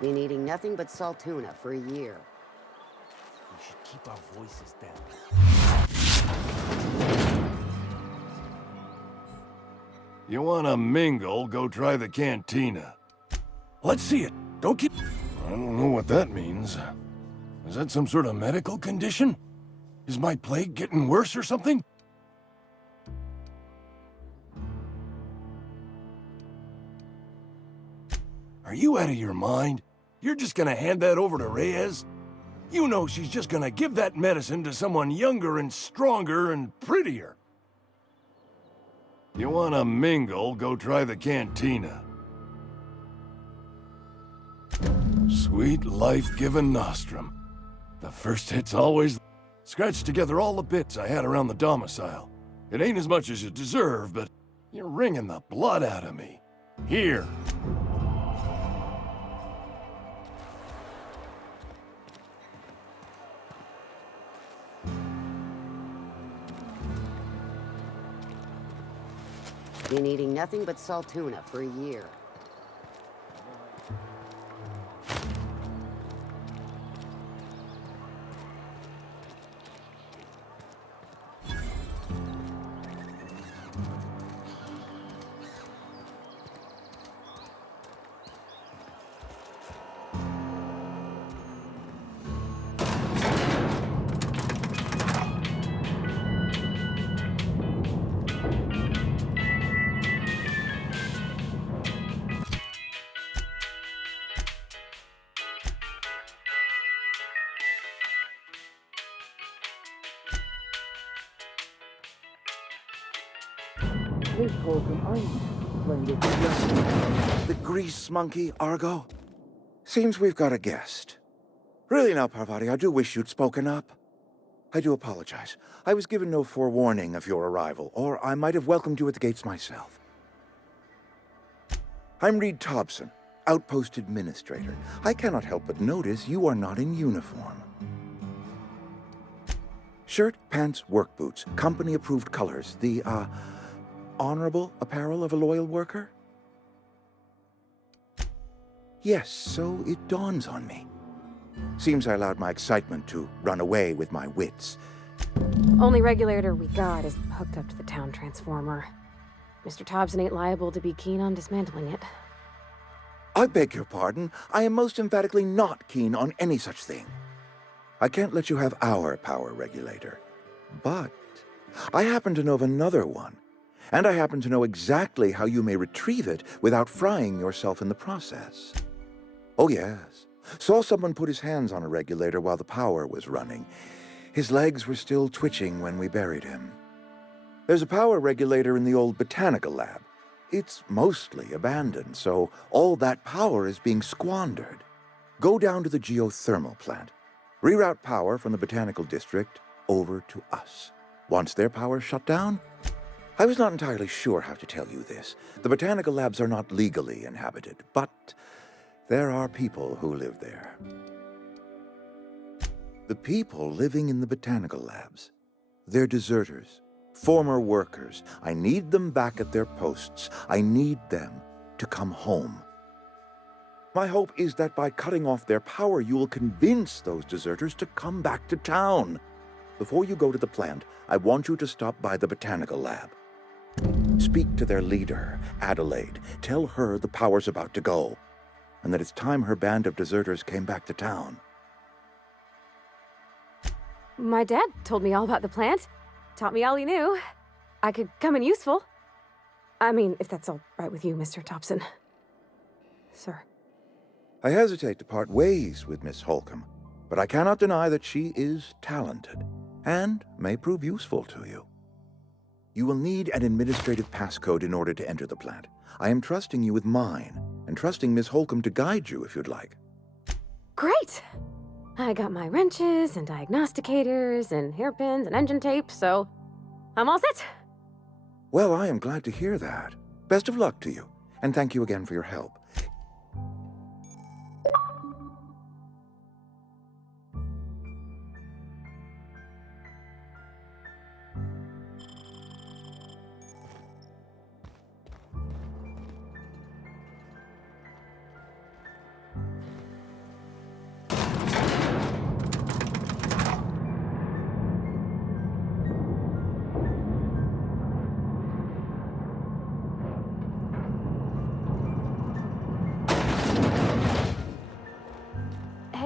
Been eating nothing but salt tuna for a year. We should keep our voices down. You wanna mingle, go try the cantina. Let's see it. Don't keep... I don't know what that means. Is that some sort of medical condition? Is my plague getting worse or something? Are you out of your mind? You're just gonna hand that over to Reyes? You know she's just gonna give that medicine to someone younger and stronger and prettier. You wanna mingle, go try the cantina. Sweet life-giving nostrum. The first hit's always... Scratch together all the bits I had around the domicile. It ain't as much as you deserve, but you're wringing the blood out of me. Here. Been eating nothing but salt tuna for a year. The grease monkey, Argo? Seems we've got a guest. Really now, Parvati, I do wish you'd spoken up. I do apologize. I was given no forewarning of your arrival, or I might have welcomed you at the gates myself. I'm Reed Thompson, Outpost Administrator. I cannot help but notice you are not in uniform. Shirt, pants, work boots, company-approved colors. The, honorable apparel of a loyal worker? Yes, so it dawns on me. Seems I allowed my excitement to run away with my wits. Only regulator we got is hooked up to the town transformer. Mr. Thompson ain't liable to be keen on dismantling it. I beg your pardon. I am most emphatically not keen on any such thing. I can't let you have our power regulator. But I happen to know of another one. And I happen to know exactly how you may retrieve it without frying yourself in the process. Oh yes. Saw someone put his hands on a regulator while the power was running. His legs were still twitching when we buried him. There's a power regulator in the old botanical lab. It's mostly abandoned, so all that power is being squandered. Go down to the geothermal plant. Reroute power from the botanical district over to us. Once their power shut down, I was not entirely sure how to tell you this. The botanical labs are not legally inhabited, but there are people who live there. The people living in the botanical labs, they're deserters, former workers. I need them back at their posts. I need them to come home. My hope is that by cutting off their power, you will convince those deserters to come back to town. Before you go to the plant, I want you to stop by the botanical lab. Speak to their leader, Adelaide. Tell her the power's about to go, and that it's time her band of deserters came back to town. My dad told me all about the plant. Taught me all he knew. I could come in useful. I mean, if that's all right with you, Mr. Thompson. Sir. I hesitate to part ways with Miss Holcomb, but I cannot deny that she is talented, and may prove useful to you. You will need an administrative passcode in order to enter the plant. I am trusting you with mine, and trusting Miss Holcomb to guide you if you'd like. Great! I got my wrenches and diagnosticators and hairpins and engine tape, so I'm all set. Well, I am glad to hear that. Best of luck to you, and thank you again for your help.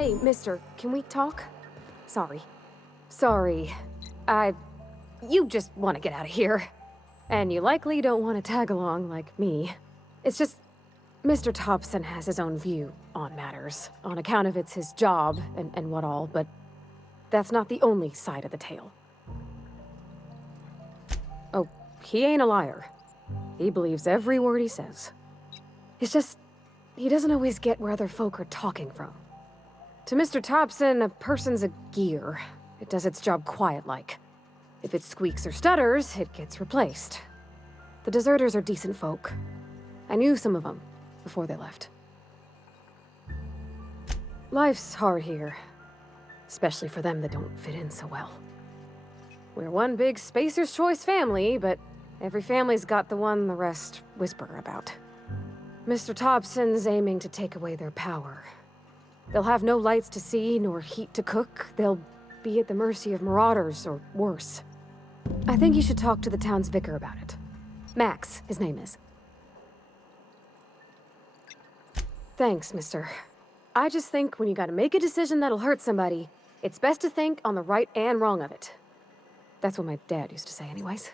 Hey, mister, can we talk? Sorry. You just want to get out of here. And you likely don't want to tag along like me. It's just, Mr. Thompson has his own view on matters, on account of it's his job and what all, but that's not the only side of the tale. Oh, he ain't a liar. He believes every word he says. It's just, he doesn't always get where other folk are talking from. To Mr. Thompson, a person's a gear. It does its job quiet-like. If it squeaks or stutters, it gets replaced. The deserters are decent folk. I knew some of them before they left. Life's hard here, especially for them that don't fit in so well. We're one big Spacer's Choice family, but every family's got the one the rest whisper about. Mr. Thompson's aiming to take away their power. They'll have no lights to see, nor heat to cook. They'll be at the mercy of marauders, or worse. I think you should talk to the town's vicar about it. Max, his name is. Thanks, mister. I just think when you gotta make a decision that'll hurt somebody, it's best to think on the right and wrong of it. That's what my dad used to say anyways.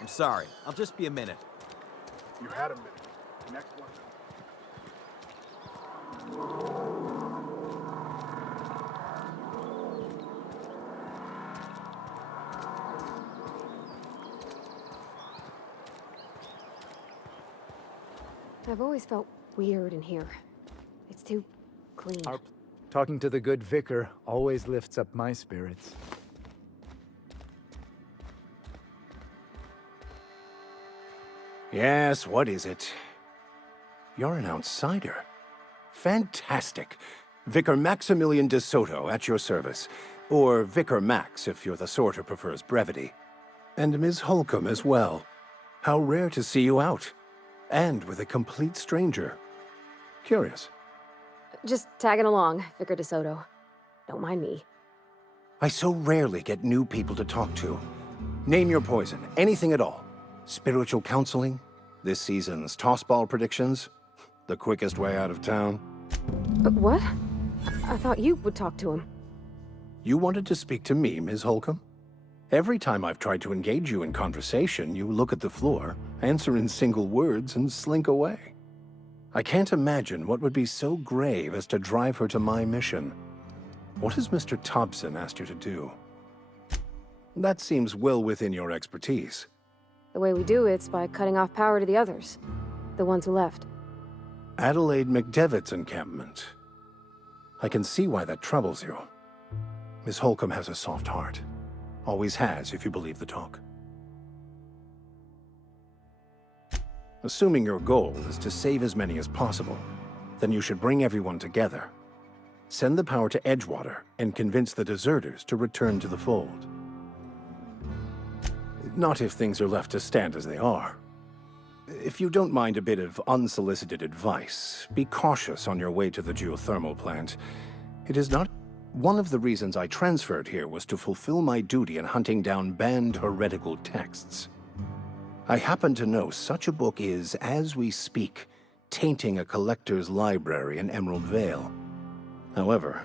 I'm sorry. I'll just be a minute. You had a minute. Next one. I've always felt weird in here. It's too clean. Talking to the good vicar always lifts up my spirits. Yes, what is it? You're an outsider. Fantastic. Vicar Maximilian de Soto at your service. Or Vicar Max, if you're the sort who prefers brevity. And Ms. Holcomb as well. How rare to see you out. And with a complete stranger. Curious. Just tagging along, Vicar de Soto. Don't mind me. I so rarely get new people to talk to. Name your poison, anything at all. Spiritual counseling? This season's tossball predictions? The quickest way out of town? What? I thought you would talk to him. You wanted to speak to me, Ms. Holcomb? Every time I've tried to engage you in conversation, you look at the floor, answer in single words, and slink away. I can't imagine what would be so grave as to drive her to my mission. What has Mr. Thompson asked you to do? That seems well within your expertise. The way we do it's by cutting off power to the others. The ones who left. Adelaide McDevitt's encampment. I can see why that troubles you. Miss Holcomb has a soft heart. Always has, if you believe the talk. Assuming your goal is to save as many as possible, then you should bring everyone together. Send the power to Edgewater and convince the deserters to return to the fold. Not if things are left to stand as they are. If you don't mind a bit of unsolicited advice, be cautious on your way to the geothermal plant. It is not... One of the reasons I transferred here was to fulfill my duty in hunting down banned heretical texts. I happen to know such a book is, as we speak, tainting a collector's library in Emerald Vale. However,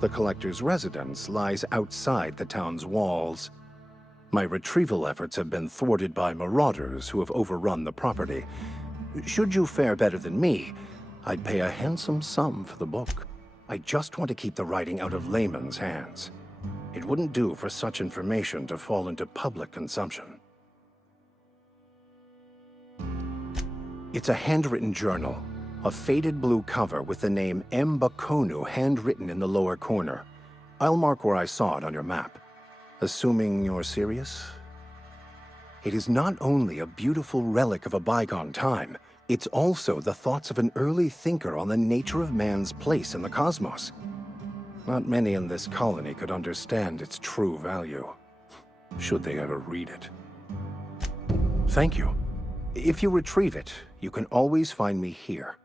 the collector's residence lies outside the town's walls. My retrieval efforts have been thwarted by marauders who have overrun the property. Should you fare better than me, I'd pay a handsome sum for the book. I just want to keep the writing out of laymen's hands. It wouldn't do for such information to fall into public consumption. It's a handwritten journal, A faded blue cover with the name M. Bakonu handwritten in the lower corner. I'll mark where I saw it on your map. Assuming you're serious? It is not only a beautiful relic of a bygone time, it's also the thoughts of an early thinker on the nature of man's place in the cosmos. Not many in this colony could understand its true value, should they ever read it. Thank you. If you retrieve it, you can always find me here.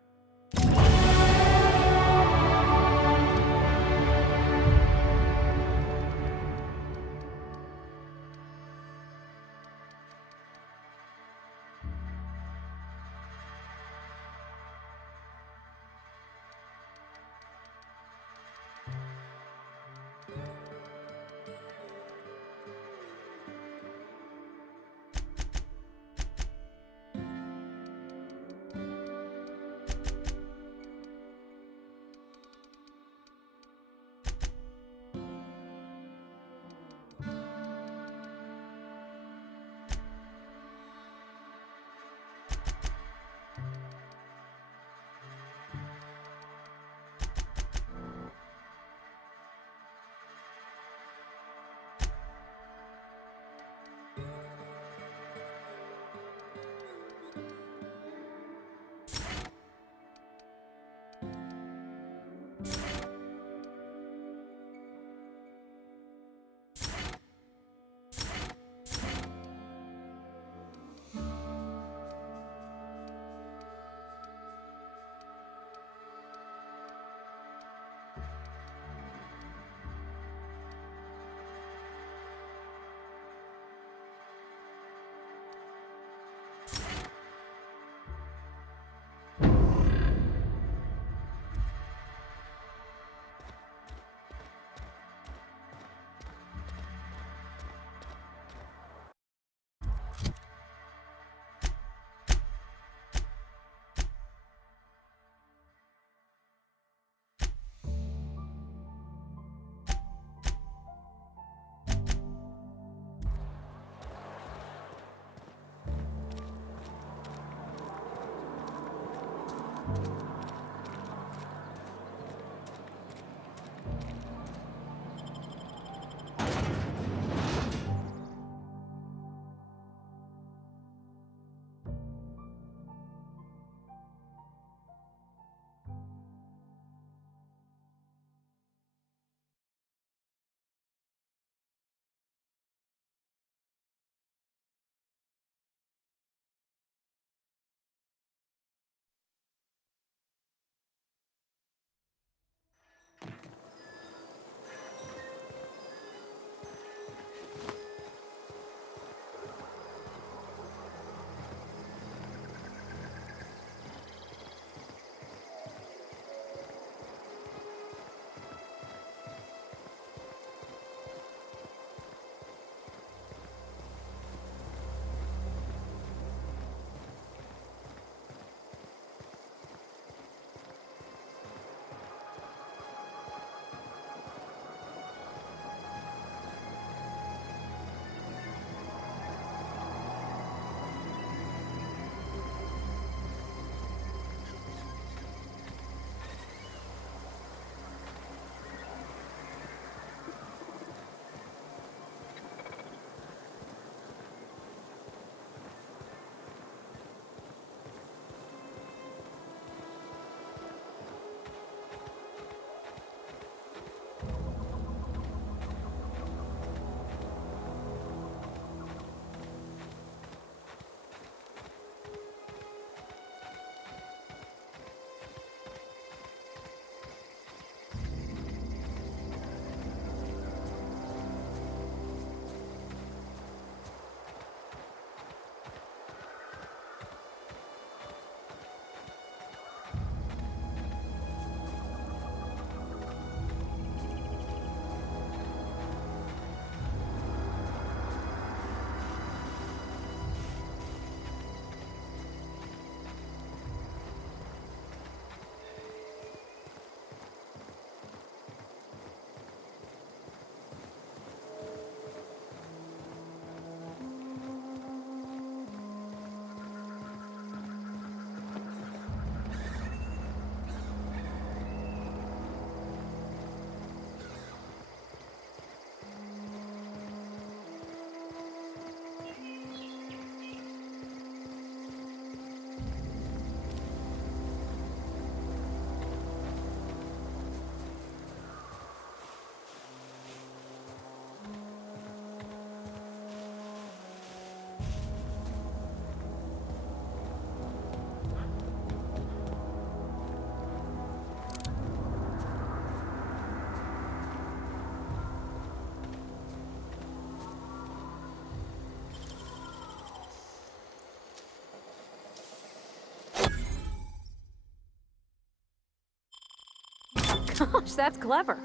Gosh, that's clever.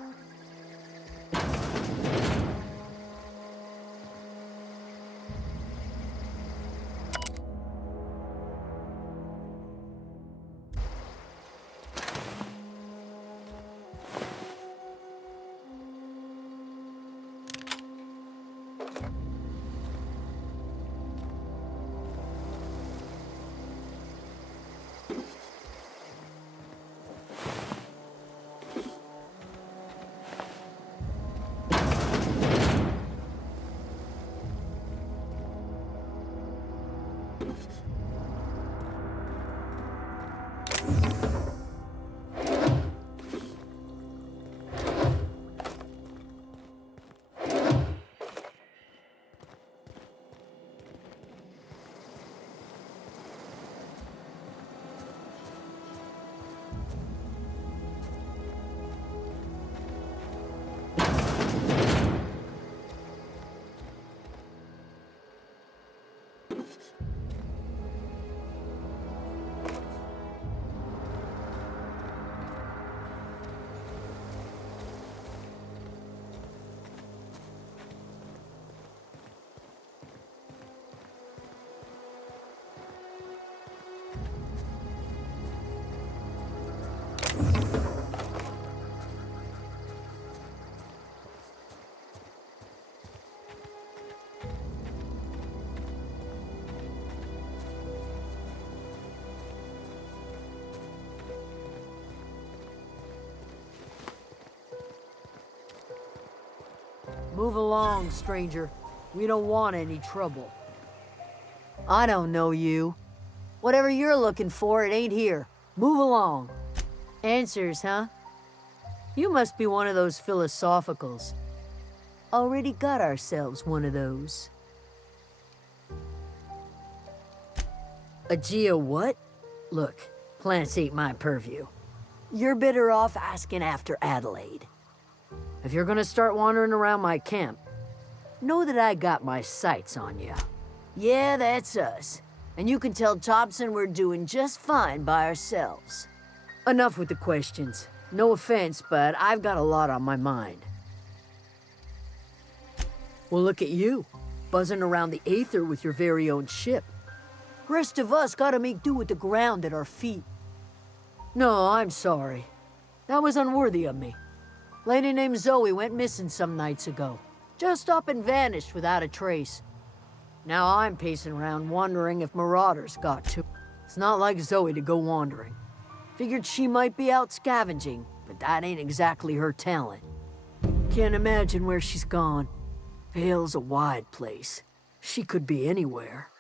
Move along, stranger. We don't want any trouble. I don't know you. Whatever you're looking for, it ain't here. Move along. Answers, huh? You must be one of those philosophicals. Already got ourselves one of those. A geo what? Look, plants ain't my purview. You're better off asking after Adelaide. If you're gonna start wandering around my camp, know that I got my sights on you. Yeah, that's us. And you can tell Thompson we're doing just fine by ourselves. Enough with the questions. No offense, but I've got a lot on my mind. Well, look at you, buzzing around the aether with your very own ship. Rest of us gotta make do with the ground at our feet. No, I'm sorry. That was unworthy of me. Lady named Zoe went missing some nights ago. Just up and vanished without a trace. Now I'm pacing around wondering if marauders got to. It's not like Zoe to go wandering. Figured she might be out scavenging, but that ain't exactly her talent. Can't imagine where she's gone. Vale's a wide place. She could be anywhere.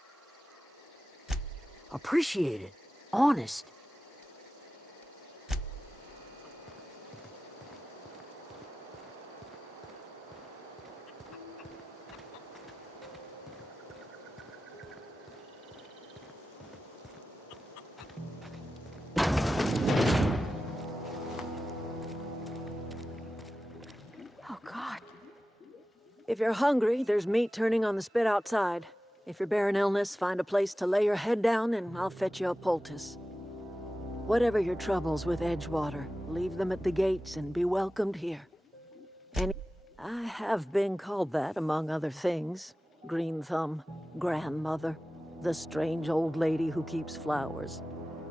Appreciate it. Honest. If you're hungry, there's meat turning on the spit outside. If you're bearing illness, find a place to lay your head down and I'll fetch you a poultice. Whatever your troubles with Edgewater, leave them at the gates and be welcomed here. And I have been called that, among other things. Green Thumb, grandmother, the strange old lady who keeps flowers.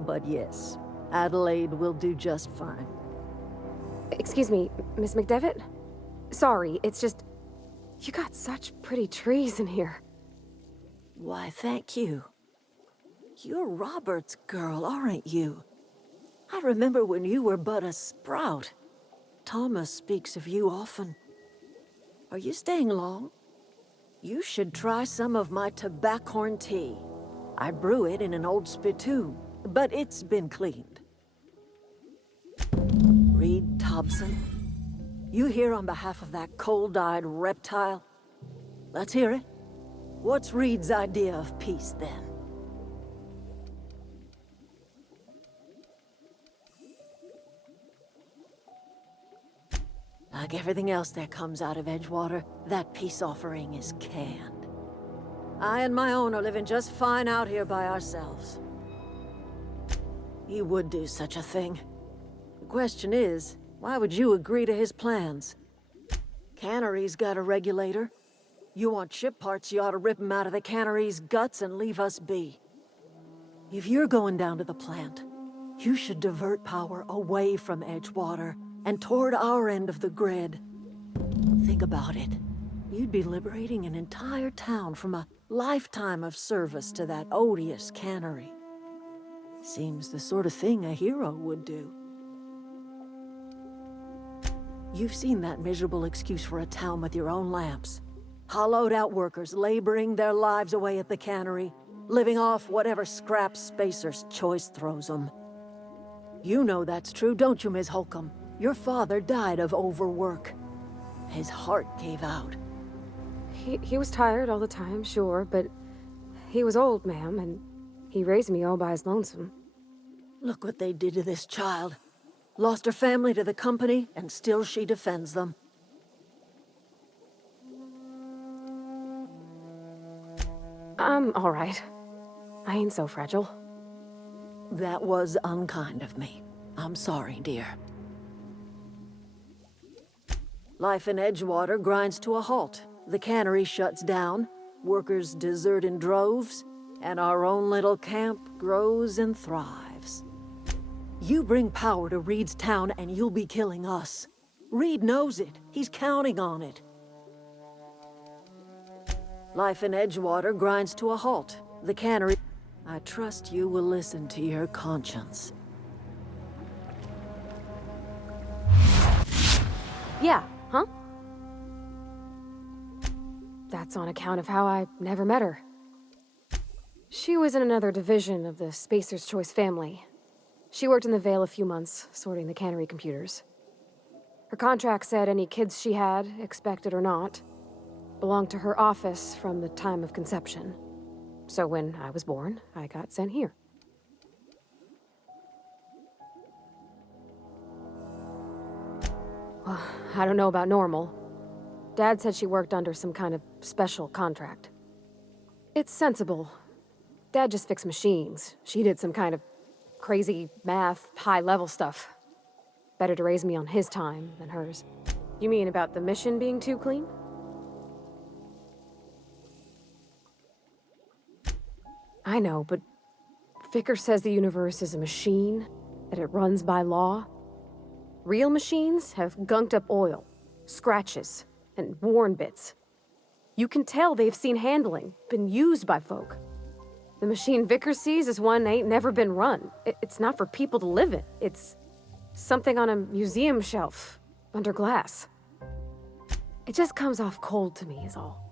But yes, Adelaide will do just fine. Excuse me, Miss McDevitt? Sorry, it's just... You got such pretty trees in here. Why, thank you. You're Robert's girl, aren't you? I remember when you were but a sprout. Thomas speaks of you often. Are you staying long? You should try some of my tobaccorn tea. I brew it in an old spittoon, but it's been cleaned. Reed Thompson? You here on behalf of that cold-eyed reptile? Let's hear it. What's Reed's idea of peace, then? Like everything else that comes out of Edgewater, that peace offering is canned. I and my own are living just fine out here by ourselves. He would do such a thing. The question is, Why would you agree to his plans? Cannery's got a regulator. You want ship parts, you ought to rip 'em out of the cannery's guts and leave us be. If you're going down to the plant, you should divert power away from Edgewater and toward our end of the grid. Think about it. You'd be liberating an entire town from a lifetime of service to that odious cannery. Seems the sort of thing a hero would do. You've seen that miserable excuse for a town with your own lamps. Hollowed out workers laboring their lives away at the cannery, living off whatever scraps Spacer's Choice throws them. You know that's true, don't you, Ms. Holcomb? Your father died of overwork. His heart gave out. He was tired all the time, sure, but he was old, ma'am, and he raised me all by his lonesome. Look what they did to this child. Lost her family to the company, and still she defends them. I'm all right. I ain't so fragile. That was unkind of me. I'm sorry, dear. Life in Edgewater grinds to a halt. The cannery shuts down, workers desert in droves, and our own little camp grows and thrives. You bring power to Reed's town and you'll be killing us. Reed knows it. He's counting on it. Life in Edgewater grinds to a halt. The cannery... I trust you will listen to your conscience. Yeah, huh? That's on account of how I never met her. She was in another division of the Spacer's Choice family. She worked in the Vale a few months, sorting the cannery computers. Her contract said any kids she had, expected or not, belonged to her office from the time of conception. So when I was born, I got sent here. Well, I don't know about normal. Dad said she worked under some kind of special contract. It's sensible. Dad just fixed machines. She did some kind of crazy math, high-level stuff. Better to raise me on his time than hers. You mean about the mission being too clean? I know, but Vicker says the universe is a machine, that it runs by law. Real machines have gunked up oil, scratches, and worn bits. You can tell they've seen handling, been used by folk. The machine Vicker sees is one ain't never been run. It's not for people to live in. It's something on a museum shelf, under glass. It just comes off cold to me is all.